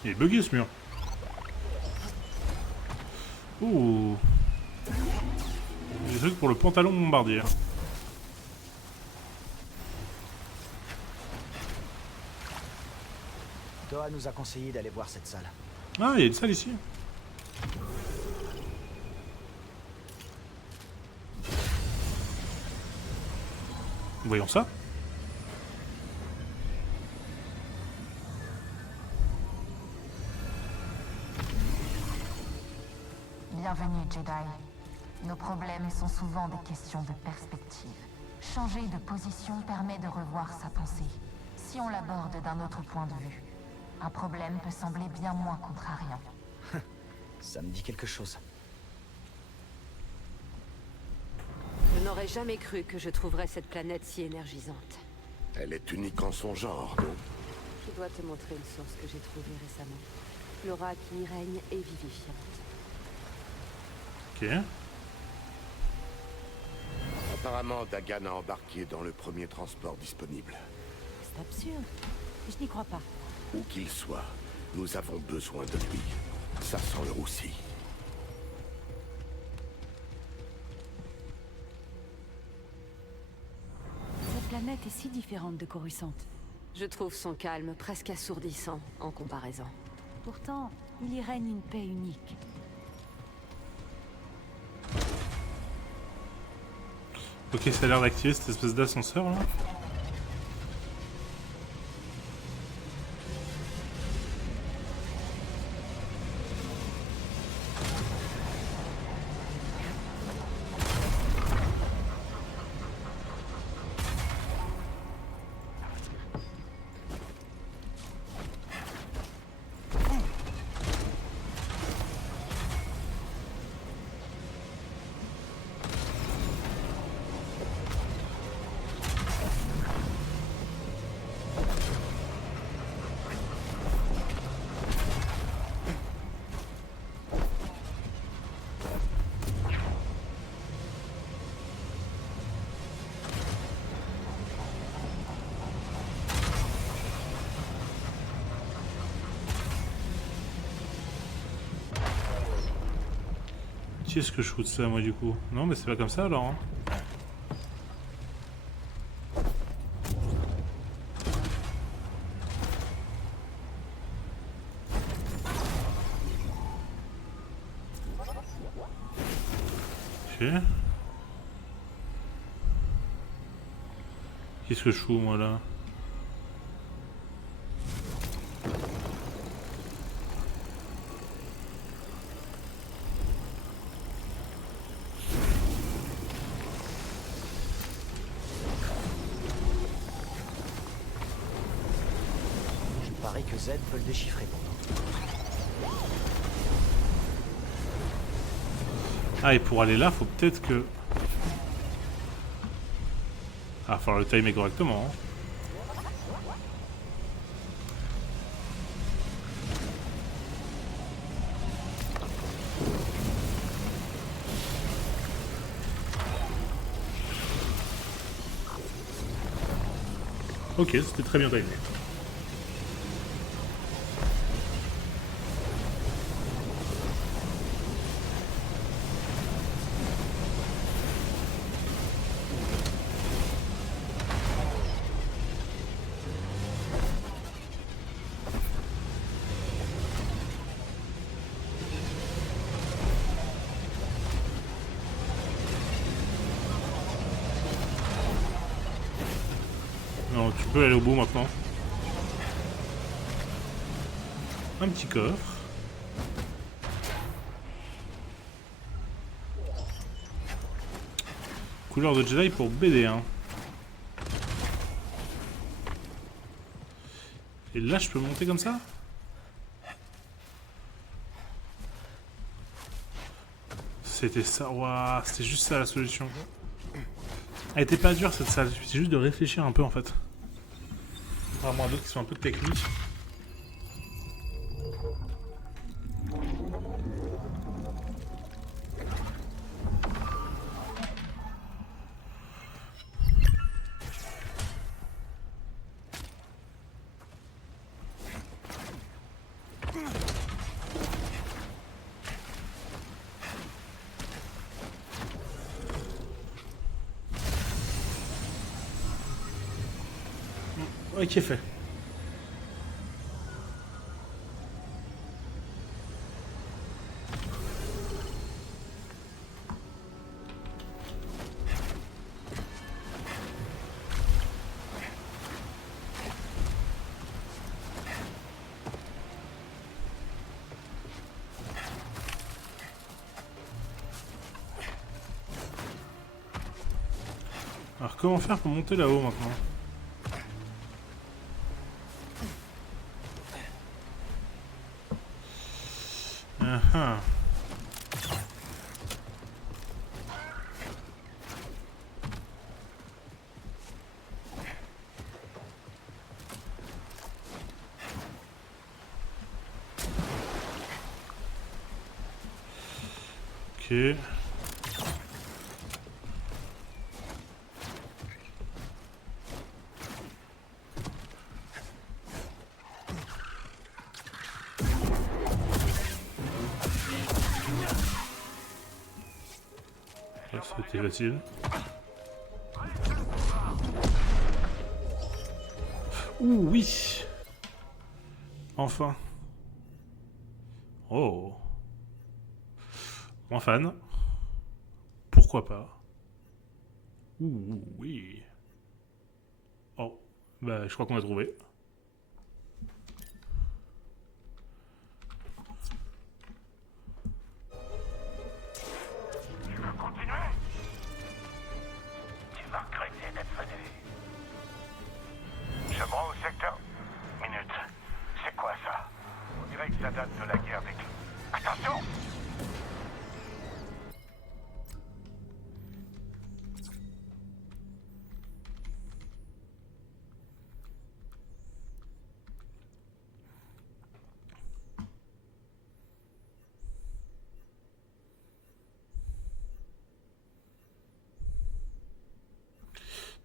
Il est bugué ce mur. Ouh. Des trucs pour le pantalon bombardier. Toa nous a conseillé d'aller voir cette salle. Ah, il y a une salle ici. Voyons ça. Bienvenue, Jedi. Nos problèmes sont souvent des questions de perspective. Changer de position permet de revoir sa pensée. Si on l'aborde d'un autre point de vue, un problème peut sembler bien moins contrariant. Ça me dit quelque chose. Je n'aurais jamais cru que je trouverais cette planète si énergisante. Elle est unique en son genre, non? Je dois te montrer une source que j'ai trouvée récemment. L'aura qui y règne est vivifiante. Ok. Apparemment, Dagan a embarqué dans le premier transport disponible. C'est absurde. Je n'y crois pas. Où qu'il soit, nous avons besoin de lui. Ça sent le roussi. Cette planète est si différente de Coruscant. Je trouve son calme presque assourdissant en comparaison. Pourtant, il y règne une paix unique. Ok, ça a l'air d'activer cette espèce d'ascenseur là. Qui est-ce que je shoot ça moi du coup? Non mais c'est pas comme ça alors hein. Ok. Qu'est-ce que je fous moi là? Que Z peut le déchiffrer pour nous. Ah et pour aller là, faut peut-être que... Ah, falloir le timer correctement. Hein. Ok, c'était très bien timé. Non, tu peux aller au bout maintenant. Un petit coffre. Couleur de Jedi pour BD1. Et là, je peux monter comme ça? C'était ça. Waouh, c'était juste ça la solution. Elle était pas dure cette salle, il suffit juste de réfléchir un peu en fait. Contrairement à d'autres qui sont un peu techniques. Ok, fait. Alors comment faire pour monter là-haut maintenant? Ah. Ok. C'était facile. Ouh oui. Enfin. Oh. Moins fan. Pourquoi pas. Ouh oui. Oh. Bah je crois qu'on a trouvé. Je me rends au secteur. Minute. C'est quoi ça? On dirait que ça date de la guerre des clans. Attention!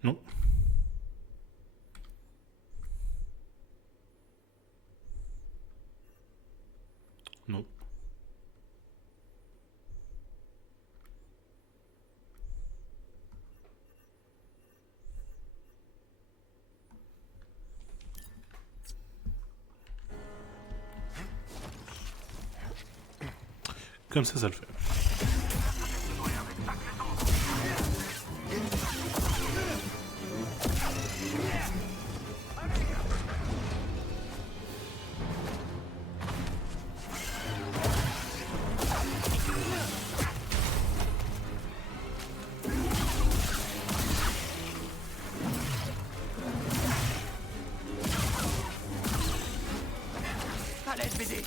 Non. Non. Comme ça le fait. Allez, BD.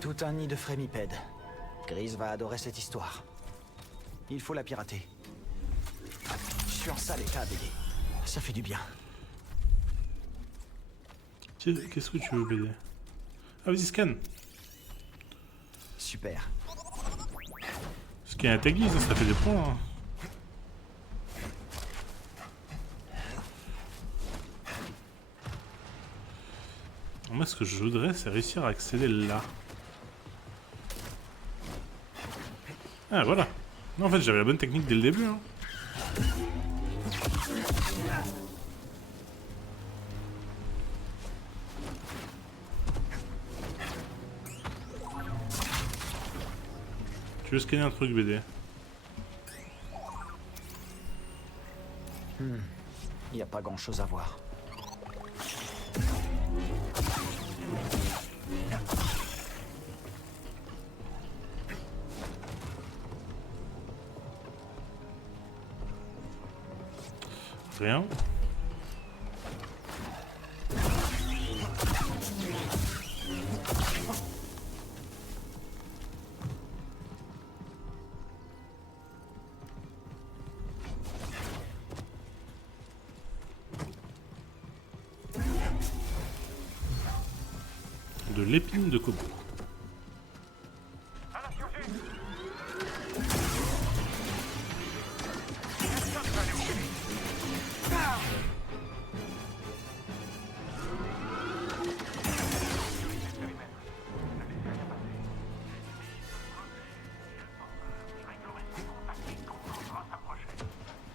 Tout un nid de frémipèdes. Grise va adorer cette histoire. Il faut la pirater. Je suis en sale état, BD. Ça fait du bien. Qu'est-ce que tu veux, BD? Ah, vas-y, scan. Super. Scan à ta guise, ça fait des points. Hein. Moi, ce que je voudrais, c'est réussir à accéder là. Ah, voilà. Non, en fait, j'avais la bonne technique dès le début. Hein. Tu veux scanner un truc, BD? Il n'y a pas grand-chose à voir. Rien. De l'épine de Kobo.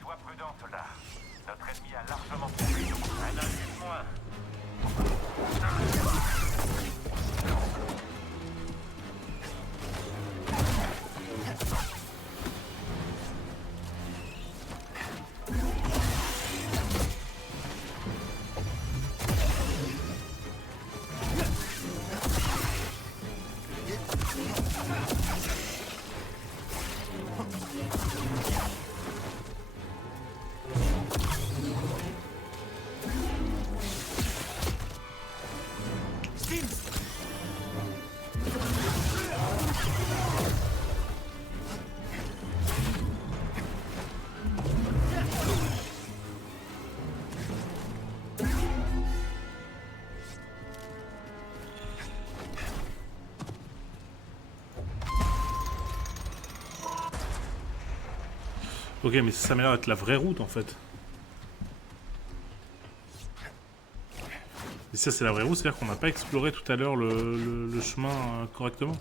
Sois prudent, soldat. Notre ennemi a largement compris. Un indice moins. Ok, mais ça m'a l'air d'être la vraie route en fait. Et ça, c'est la vraie route, c'est-à-dire qu'on n'a pas exploré tout à l'heure le chemin correctement.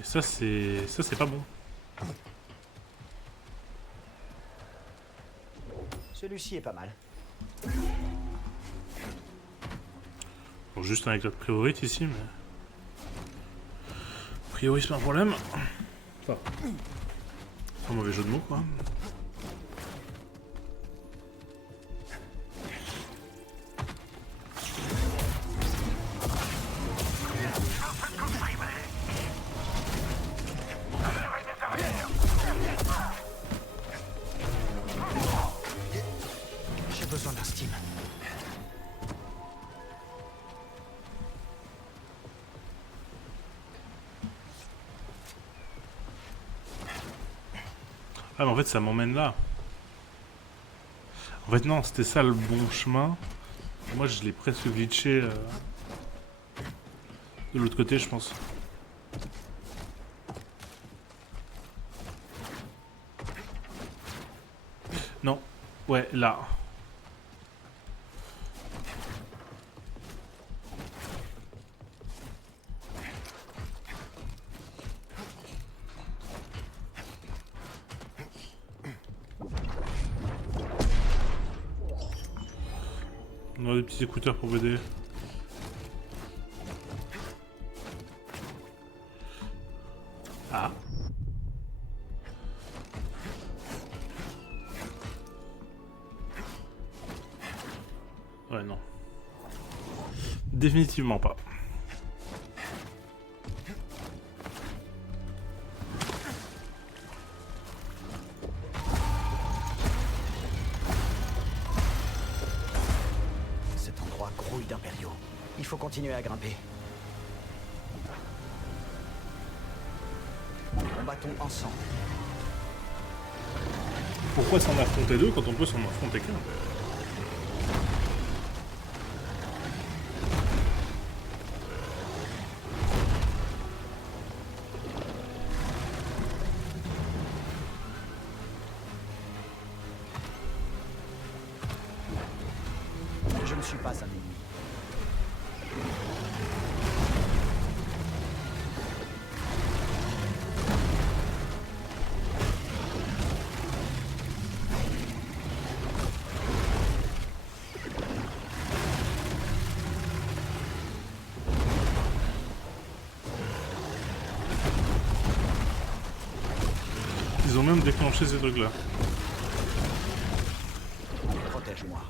Et ça, c'est pas bon. Celui-ci est pas mal. Bon, juste un éclat de priorité ici, mais... A priori, c'est pas un problème. Enfin, un mauvais jeu de mots, quoi. J'ai besoin d'un steam. Ah mais en fait ça m'emmène là. En fait non, c'était ça le bon chemin. Moi je l'ai presque glitché de l'autre côté je pense. Non, ouais là. On a des petits écouteurs pour m'aider. Ah. Ouais, non. Définitivement pas. Cet endroit grouille d'impériaux. Il faut continuer à grimper. Combattons ensemble. Pourquoi s'en affronter deux quand on peut s'en affronter qu'un? Je ne suis pas un ennemi. Ils ont même déclenché ces trucs-là. Protège-moi.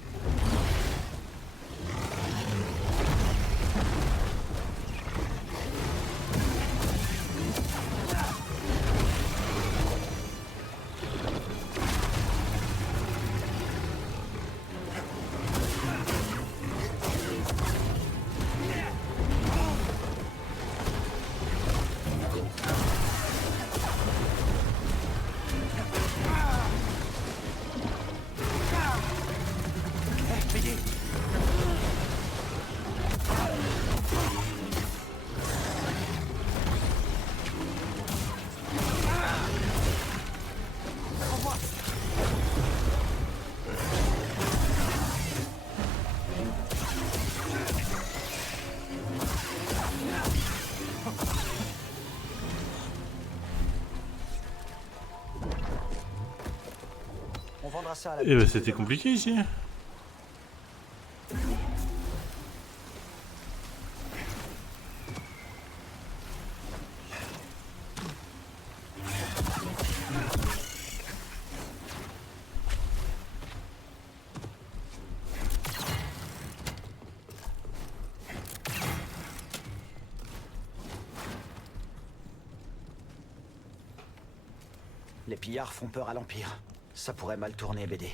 On vendra ça à la Eh ben c'était compliqué ici. Les pillards font peur à l'Empire. Ça pourrait mal tourner, BD.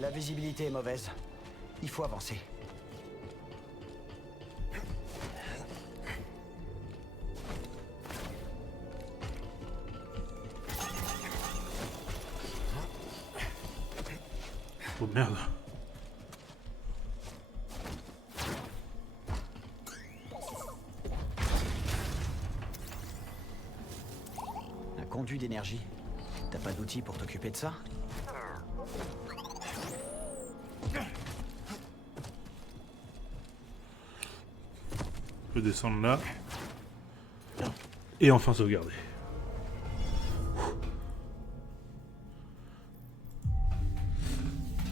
La visibilité est mauvaise. Il faut avancer. Oh merde. Un conduit d'énergie. T'as pas d'outils pour t'occuper de ça? Je peux descendre là. Et enfin sauvegarder.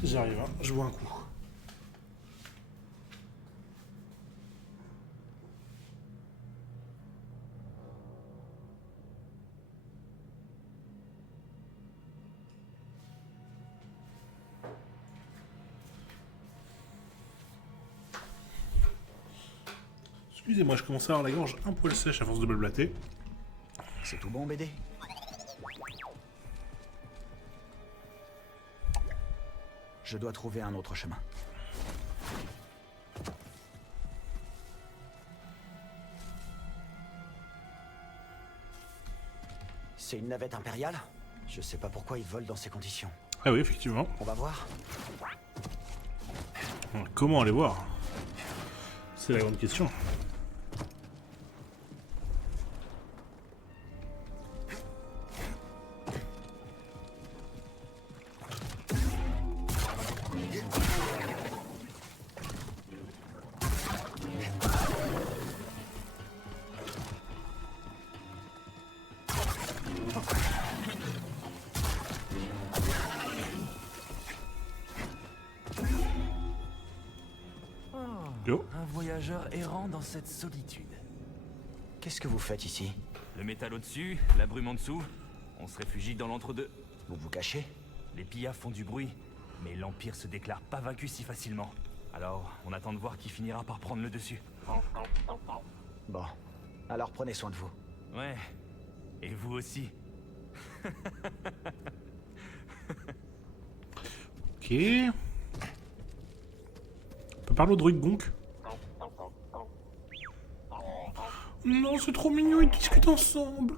J'arrive, hein, je vois un coup. Excusez-moi, je commence à avoir la gorge un poil sèche à force de blablater. C'est tout bon, BD? Je dois trouver un autre chemin. C'est une navette impériale? Je sais pas pourquoi ils volent dans ces conditions. Ah oui, effectivement. On va voir. Comment aller voir? C'est la grande question. Un voyageur errant dans cette solitude. Qu'est-ce que vous faites ici? Le métal au-dessus, la brume en dessous. On se réfugie dans l'entre-deux. Vous vous cachez? Les pillards font du bruit, mais l'Empire se déclare pas vaincu si facilement. Alors, on attend de voir qui finira par prendre le dessus. Bon, alors prenez soin de vous. Ouais, et vous aussi. Ok. On peut parler au druide Gonk? Non, c'est trop mignon, ils discutent ensemble.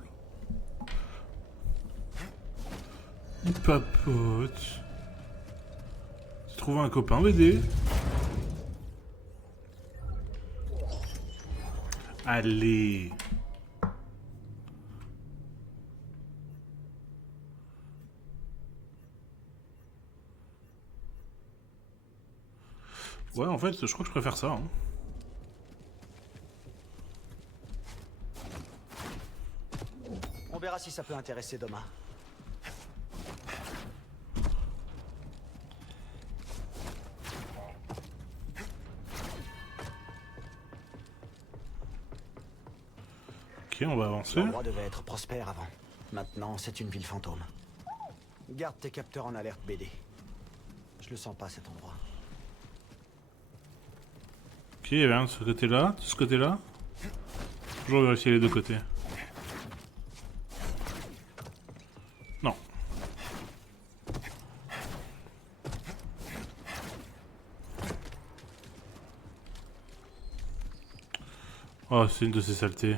Ils papotent. Tu trouves un copain, BD? Allez. Ouais, en fait, je crois que je préfère ça. Hein. On verra si ça peut intéresser Doma. Ok, on va avancer. L'endroit devait être prospère avant. Maintenant, c'est une ville fantôme. Garde tes capteurs en alerte, BD. Je le sens pas, cet endroit. Ok, il y avait un de ce côté-là, de ce côté-là. Toujours vérifier les deux côtés. Non. Oh, c'est une de ces saletés.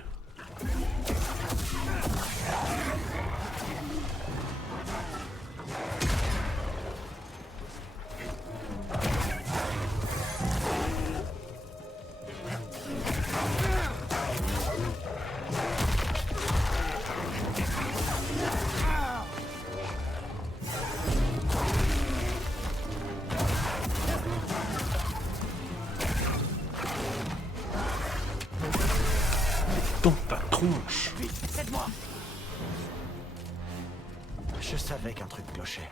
Dans ta tronche. Aide-moi. Je savais qu'un truc clochait.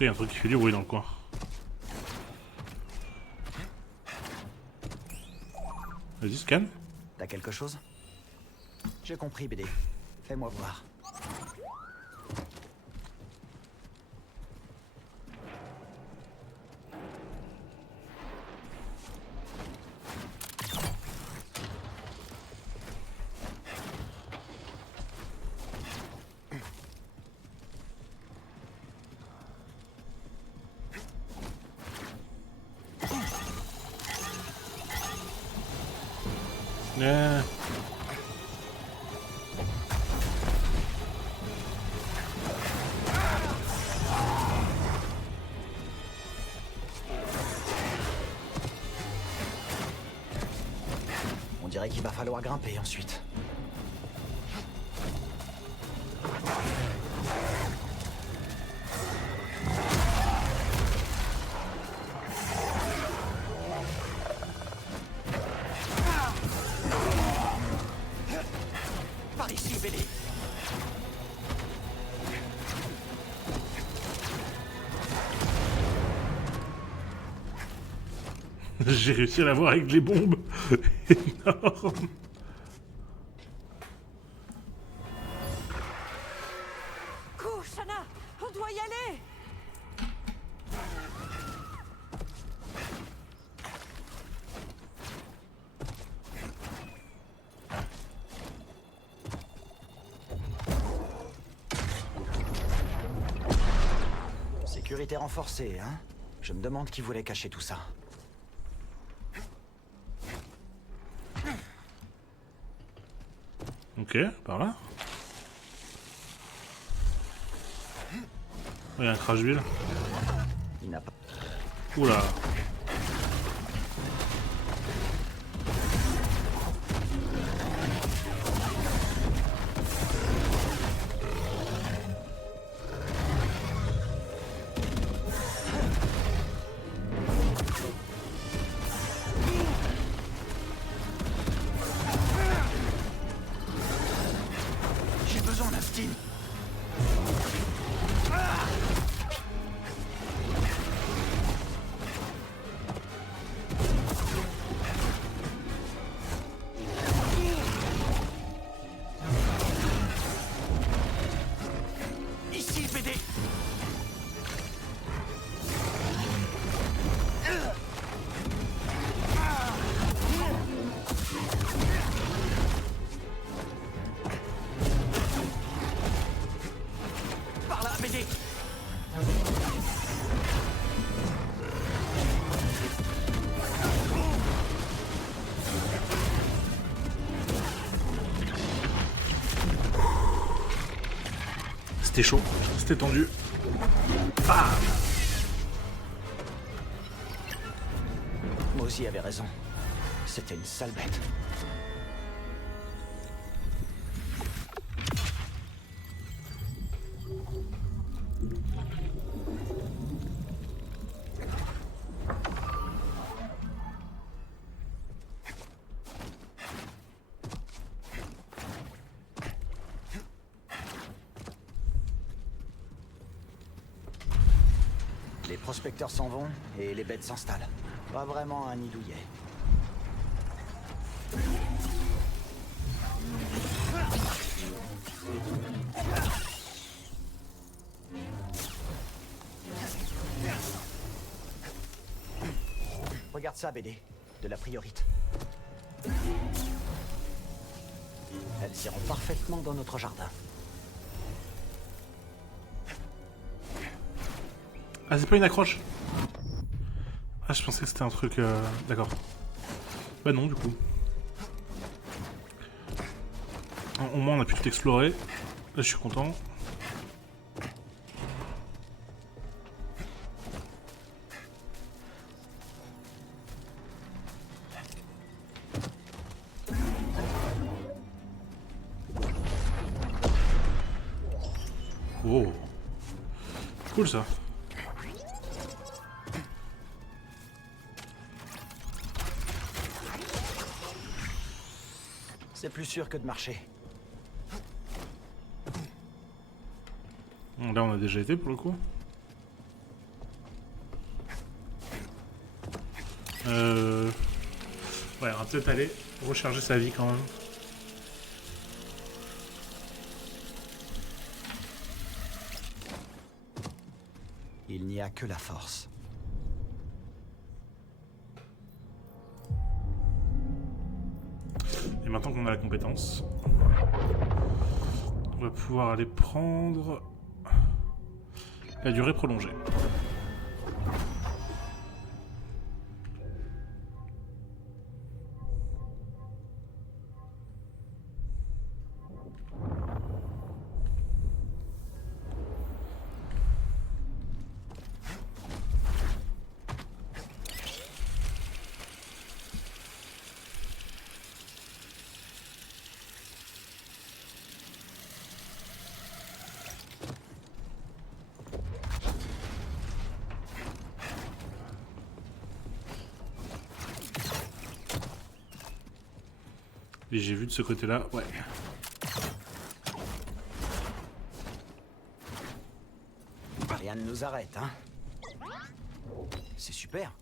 Il y a un truc qui fait du bruit dans le coin. Vas-y, scanne. T'as quelque chose? J'ai compris, BD. Fais-moi voir. On dirait qu'il va falloir grimper ensuite. Par ici, BD. J'ai réussi à l'avoir avec les bombes. Énorme. Cours, Shana! On doit y aller! Sécurité renforcée, hein? Je me demande qui voulait cacher tout ça. Ok, par là. Il y a un crash d'huile. Il n'a pas... Oula. J'ai besoin d'un steam. Ici, BD. Par là, BD. C'était chaud, c'était tendu. Bam. Mozi avait raison. C'était une sale bête. Les prospecteurs s'en vont et les bêtes s'installent. Pas vraiment un nid douillet. Regarde ça, BD. De la priorite. Elles iront parfaitement dans notre jardin. Ah, c'est pas une accroche. Ah, je pensais que c'était un truc... D'accord. Bah non, du coup. Au moins, on a pu tout explorer. Là, je suis content. Oh. Cool, ça. C'est plus sûr que de marcher. Là, on a déjà été pour le coup. Ouais, on va peut-être aller recharger sa vie quand même. Il n'y a que la force. Et maintenant qu'on a la compétence, on va pouvoir aller prendre la durée prolongée. Et j'ai vu de ce côté-là, ouais. Rien ne nous arrête, hein. C'est super.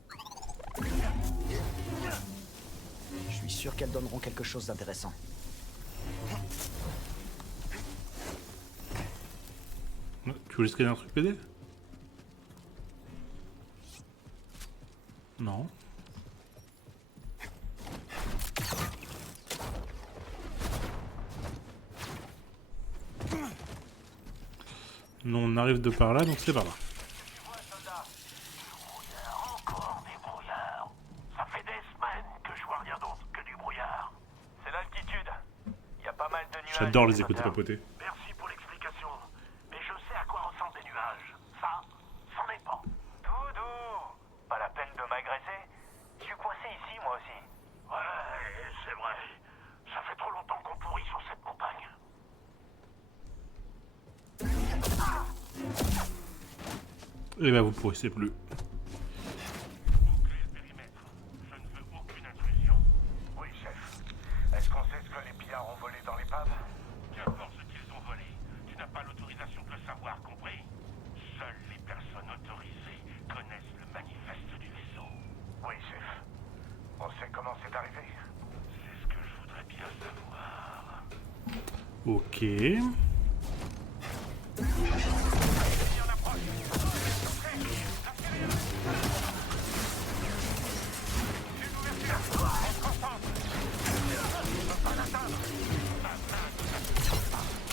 Je suis sûr qu'elles donneront quelque chose d'intéressant. Tu voulais scanner un truc PD? Non. Non, on arrive de par là, donc c'est par là. Encore des brouillards. Ça fait des semaines que je vois rien d'autre que du brouillard. C'est l'altitude. Il y a pas mal de nuages. J'adore les écouter papoter. Merci pour l'explication. Mais je sais à quoi ressemblent des nuages. Ça, c'en est pas. Tout doux. Pas la peine de m'agresser. Je suis coincé ici, moi aussi. Ouais, c'est vrai. Ça fait trop longtemps qu'on pourrit sur cette montagne. Et bah vous pourrissez plus. Boucler le périmètre. Je ne veux aucune intrusion. Oui, chef. Est-ce qu'on sait ce que les pillards ont volé dans l'épave? Qu'importe ce qu'ils ont volé. Tu n'as pas l'autorisation de le savoir, compris? Seules les personnes autorisées connaissent le manifeste du vaisseau. Oui, chef. On sait comment c'est arrivé? C'est ce que je voudrais bien savoir. Ok.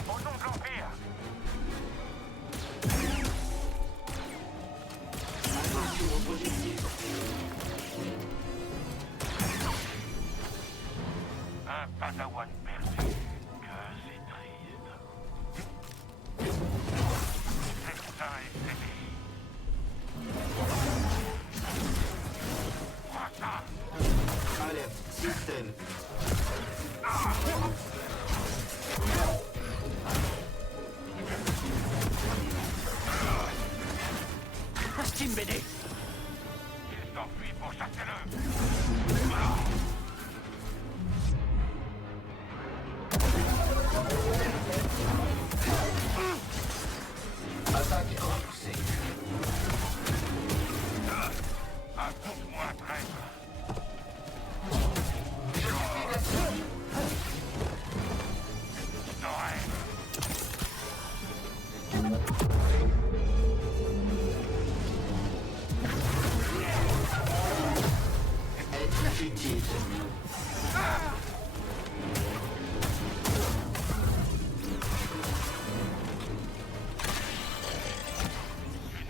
Au nom de l'Empire. Un padawan perdu. Que c'est triste. C'est ça et c'est lui. Quoi ça? Alerte, système. Steam BD. Il s'enfuit pour chasser-le. Attaque repoussée. Raconte-moi, traître.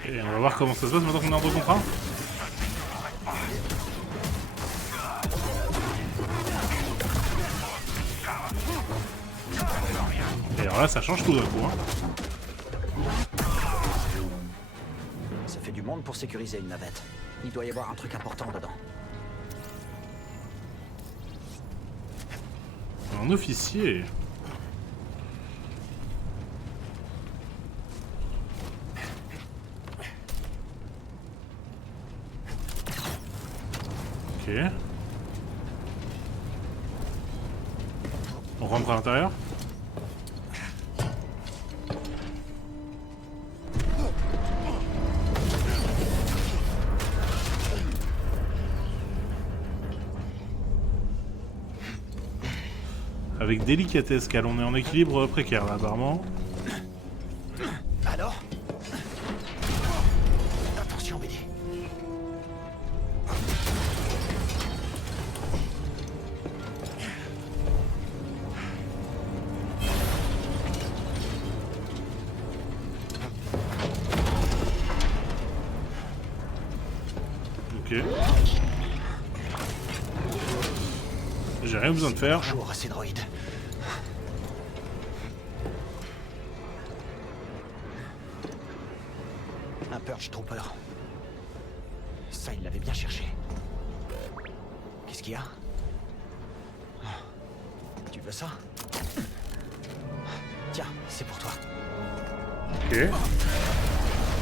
Et on va voir comment ça se passe maintenant qu'on est en contrat. Et alors là, ça change tout d'un coup. Hein. Ça fait du monde pour sécuriser une navette. Il doit y avoir un truc important dedans. Un officier. Ok. On rentre à l'intérieur. Avec délicatesse, car on est en équilibre précaire là apparemment. Alors? Attention, BD. Ok. J'ai rien besoin de faire. Bonjour à ces droïdes. Un Purge Trooper. Ça, il l'avait bien cherché. Qu'est-ce qu'il y a? Tu veux ça? Tiens, c'est pour toi. Ok.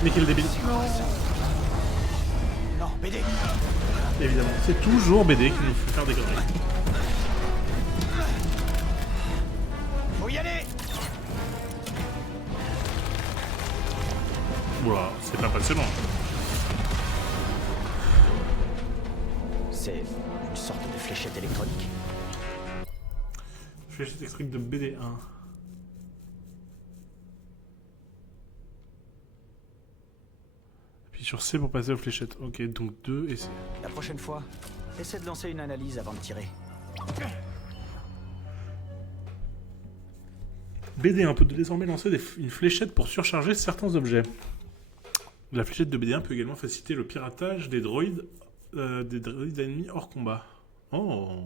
Mais quel débile. Non, BD. Évidemment, c'est toujours BD qui nous fait faire des conneries. Faut y aller! Oula, c'est pas passé loin. C'est une sorte de fléchette électronique. Fléchette électronique de BD1. Puis sur C pour passer aux fléchettes. Ok, donc 2 et C. La prochaine fois, essaie de lancer une analyse avant de tirer. BD1 peut désormais lancer une fléchette pour surcharger certains objets. La fléchette de BD1 peut également faciliter le piratage des droïdes ennemis hors combat. Oh.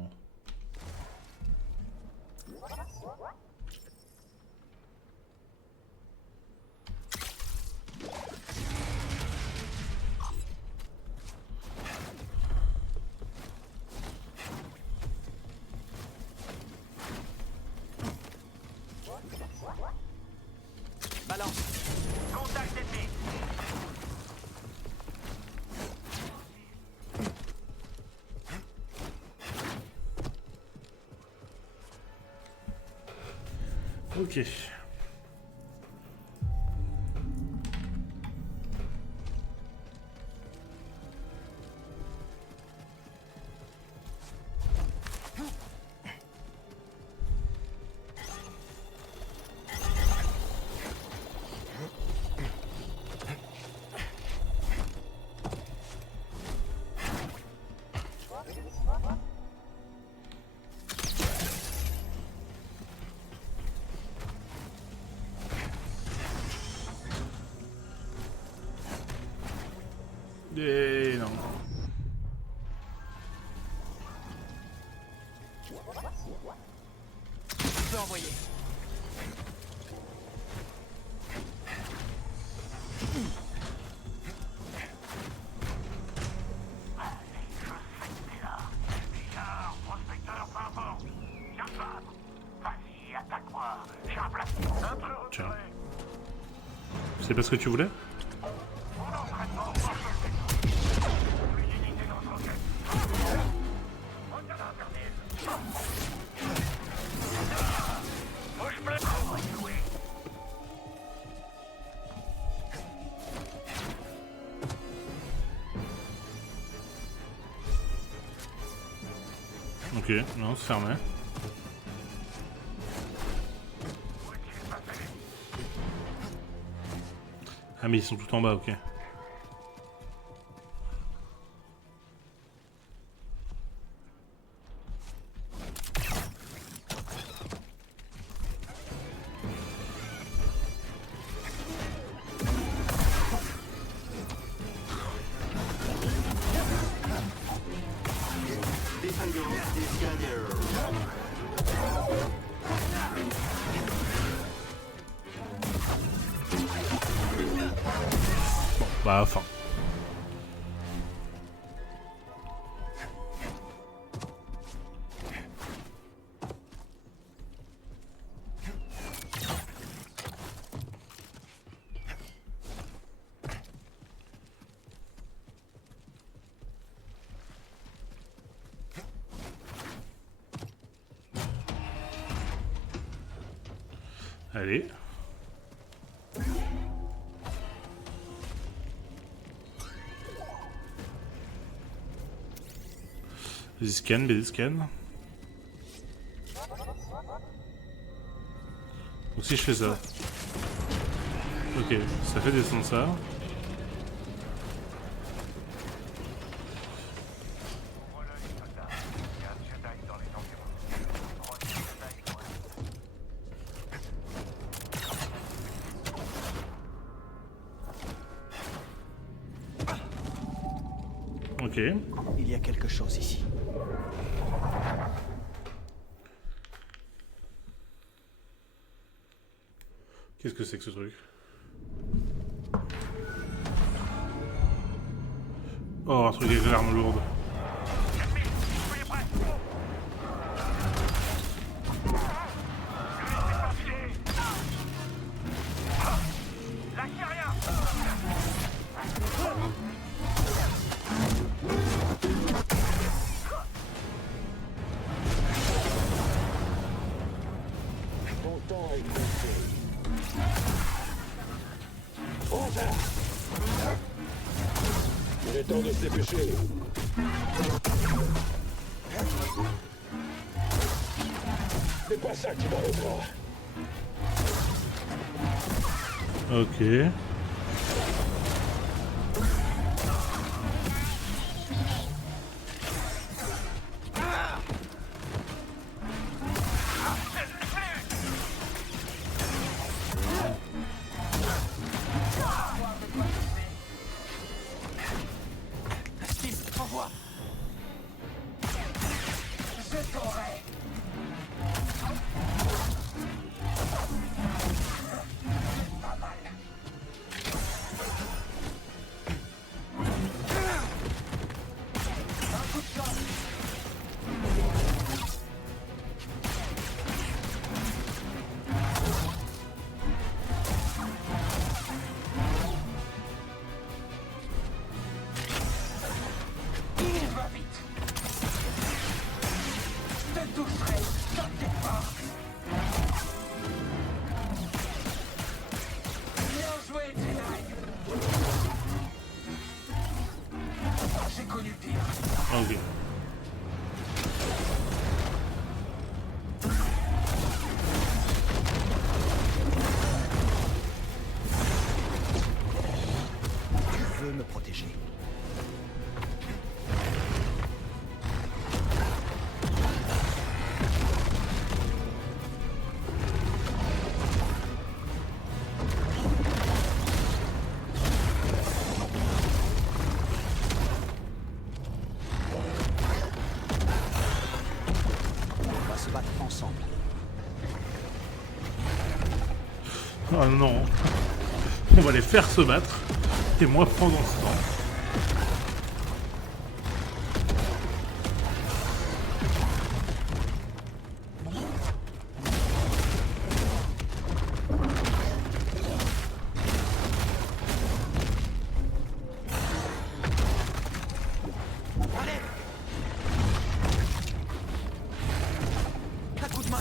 Balance. Contact ennemi. Ok. Et non. Je peux envoyer. Tiens. C'est pas ce que tu voulais? Ok, non, c'est fermé. Ah mais ils sont tout en bas, ok. Bah, enfin. Allez. Vas-y, scan, vas-y, scan. Donc si je fais ça. Ok, ça fait descendre ça. Ok. Il y a quelque chose ici. Qu'est-ce que c'est que ce truc? Oh, un truc avec l'arme lourde. Prends ça. Il est temps de se dépêcher. C'est pas ça qui m'arrêtera. Ok. Ok. Tu veux me protéger. On va se battre ensemble. Ah non. On va les faire se battre. Et moi pendant ce temps. Un coup de main.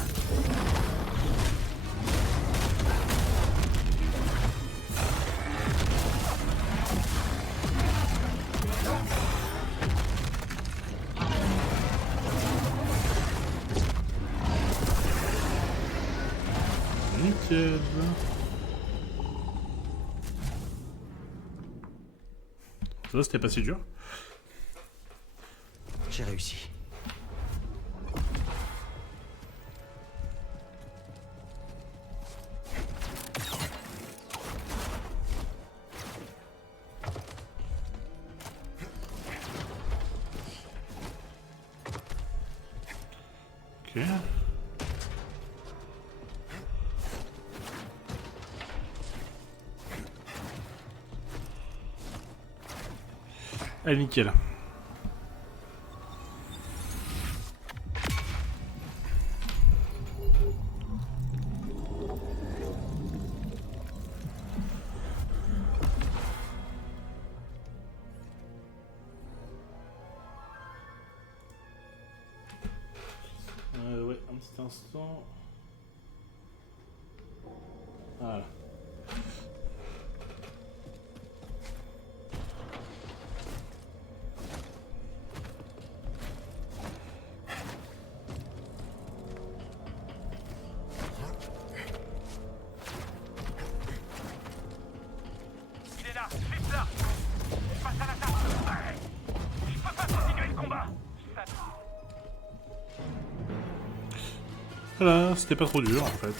Nickel. Ça, c'était pas si dur. J'ai réussi. Ok. Allez, nickel. Ouais, un petit instant. Voilà. Il est là, vite là. Je passe à l'attaque. Je peux pas continuer le combat. Voilà, c'était pas trop dur en fait.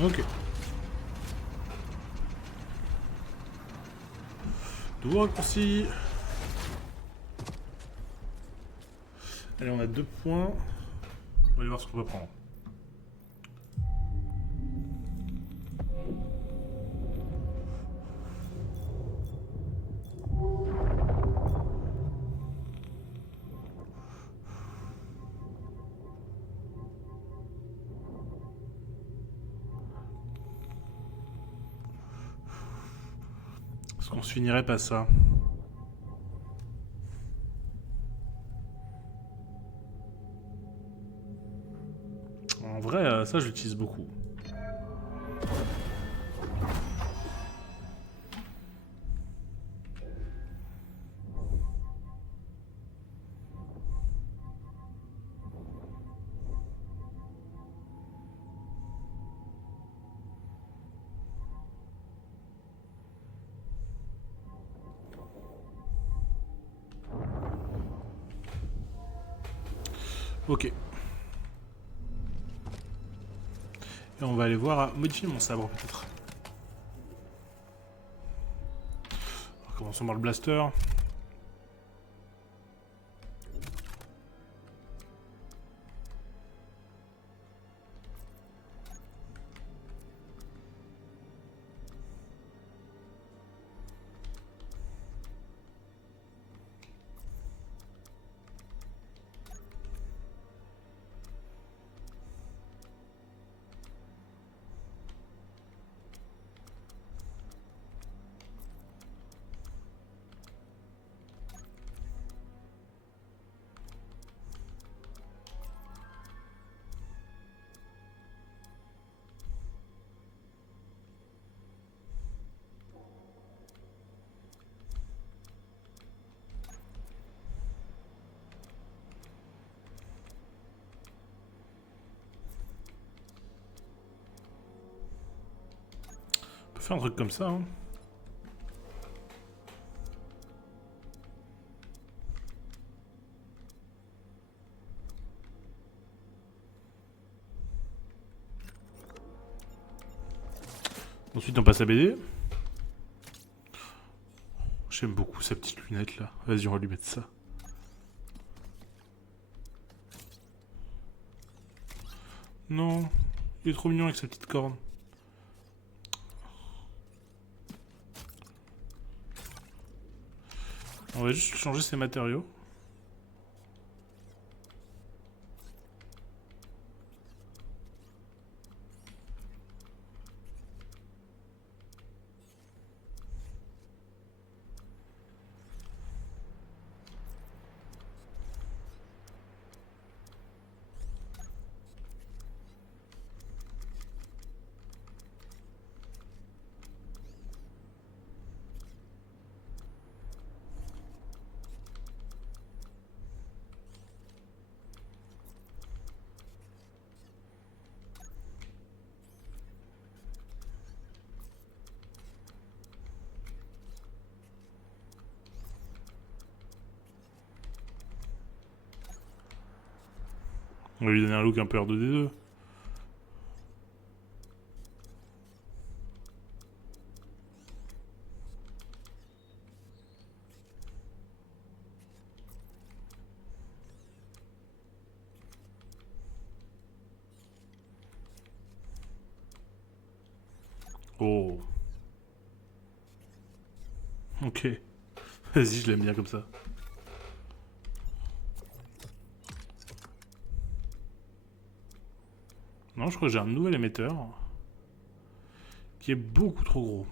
Ok. Nouveau raccourci. Allez, on a 2 points. On va aller voir ce qu'on peut prendre. Est-ce qu'on se finirait pas ça? En vrai, ça je l'utilise beaucoup. Ok. Et on va aller voir à modifier mon sabre peut-être. Commençons par le blaster. On peut faire un truc comme ça, hein. Ensuite on passe à BD. J'aime beaucoup sa petite lunette là. Vas-y, on va lui mettre ça. Non, il est trop mignon avec sa petite corne. On va juste changer ses matériaux. On va lui donner un look un peu R2D2. Oh. Ok. Vas-y, je l'aime bien comme ça. Non, je crois que j'ai un nouvel émetteur qui est beaucoup trop gros.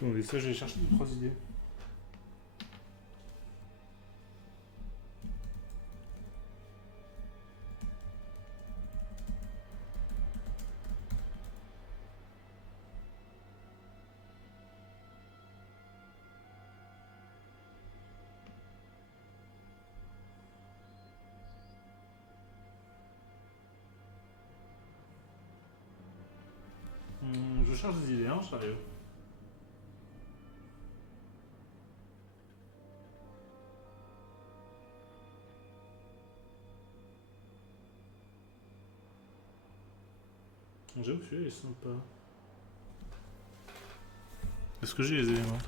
Attendez, ça, j'ai cherché 2-3 idées. Je cherche des idées, hein, sérieux. J'avoue que celui-là est sympa. Est-ce que j'ai les éléments?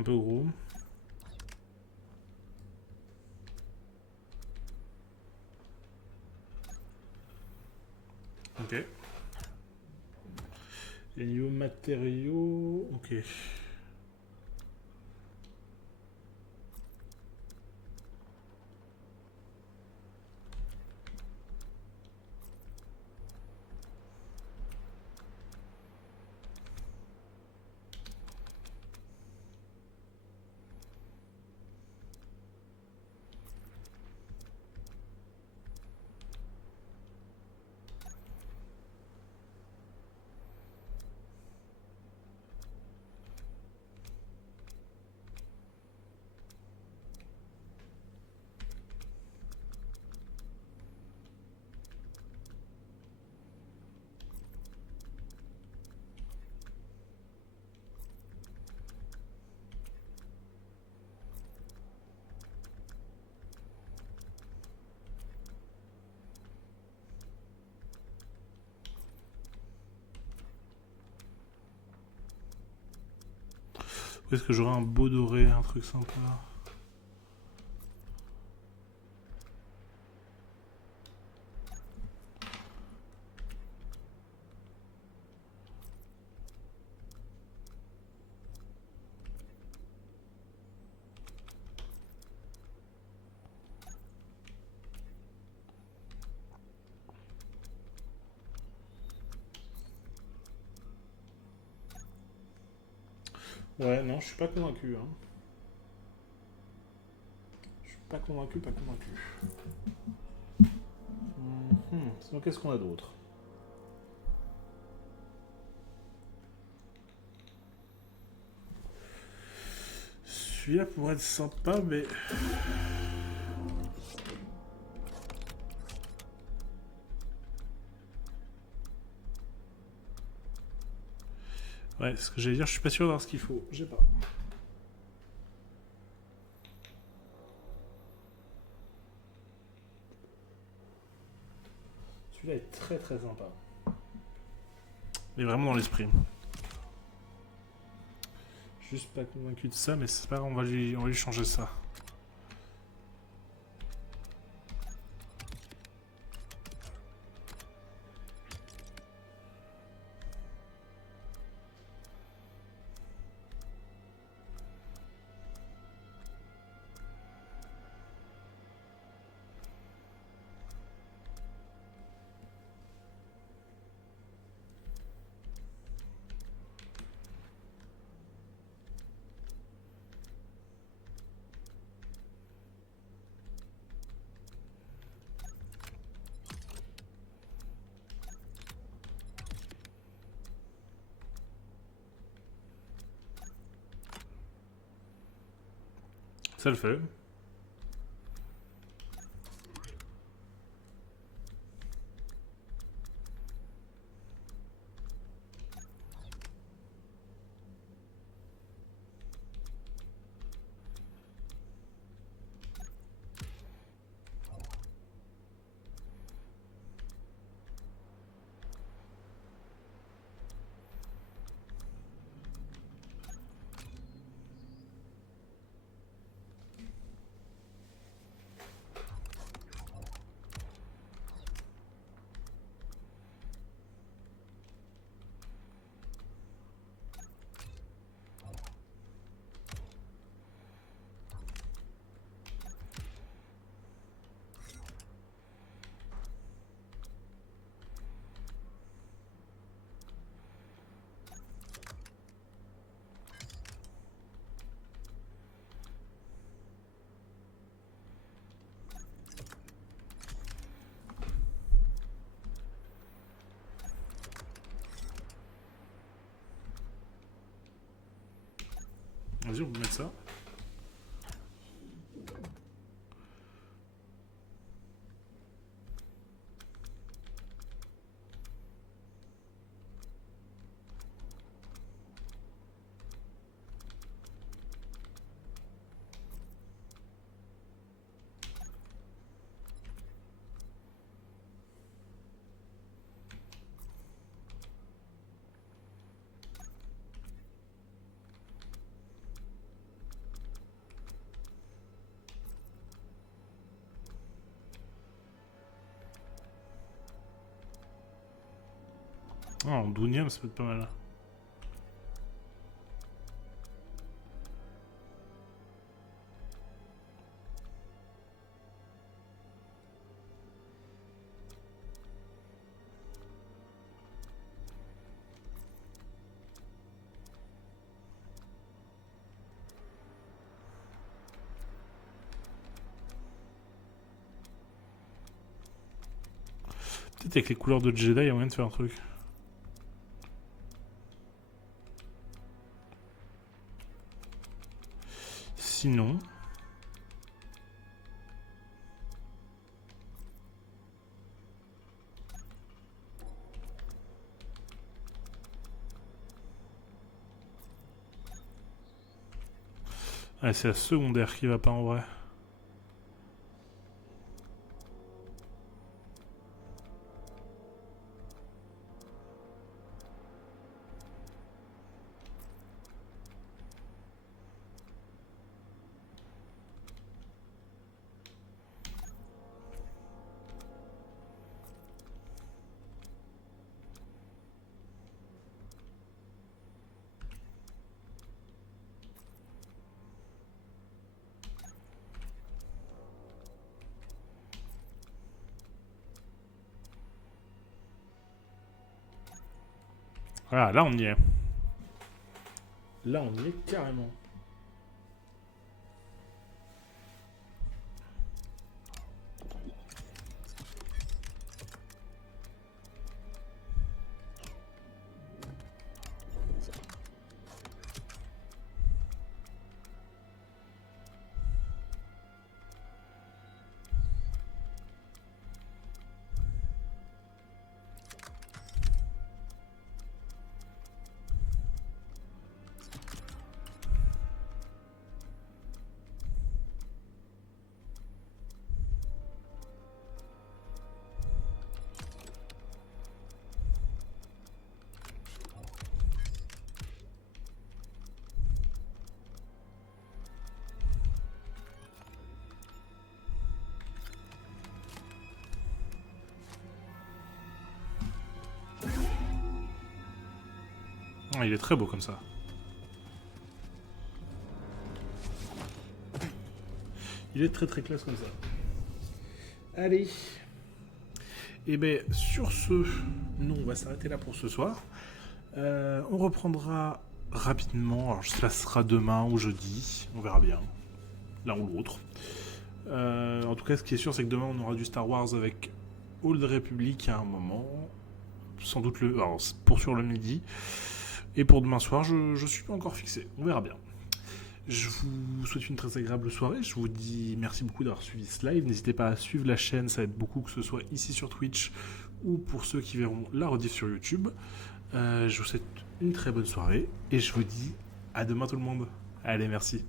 Un peu gros. Ok. Et niveau matériaux... Ok. Est-ce que j'aurai un beau doré, un truc sympa? Ouais, non, je suis pas convaincu. Hein. Je suis pas convaincu, pas convaincu. Sinon, qu'est-ce qu'on a d'autre? Celui-là pourrait être sympa, mais... Ouais, ce que j'allais dire, je suis pas sûr d'avoir ce qu'il faut. J'ai pas. Celui-là est très très sympa. Mais vraiment dans l'esprit. Juste pas convaincu de ça, mais c'est pas grave, on va lui changer ça. Ça le fait. Vas-y, on peut mettre ça. Ah, en Dounium, ça peut être pas mal. Peut-être avec les couleurs de Jedi, il y a moyen de faire un truc. Sinon... Ah, c'est la secondaire qui va pas en vrai. Ah, là on y est. Là on y est carrément. Ah, il est très beau comme ça. Il est très très classe comme ça. Allez. Et bien sur ce, nous on va s'arrêter là pour ce soir. On reprendra rapidement. Alors ça sera demain ou jeudi. On verra bien. L'un ou l'autre. En tout cas ce qui est sûr c'est que demain on aura du Star Wars avec Old Republic à un moment. Sans doute pour sûr le midi. Et pour demain soir, je suis pas encore fixé. On verra bien. Je vous souhaite une très agréable soirée. Je vous dis merci beaucoup d'avoir suivi ce live. N'hésitez pas à suivre la chaîne, ça aide beaucoup, que ce soit ici sur Twitch ou pour ceux qui verront la rediff sur YouTube. Je vous souhaite une très bonne soirée et je vous dis à demain tout le monde. Allez, merci.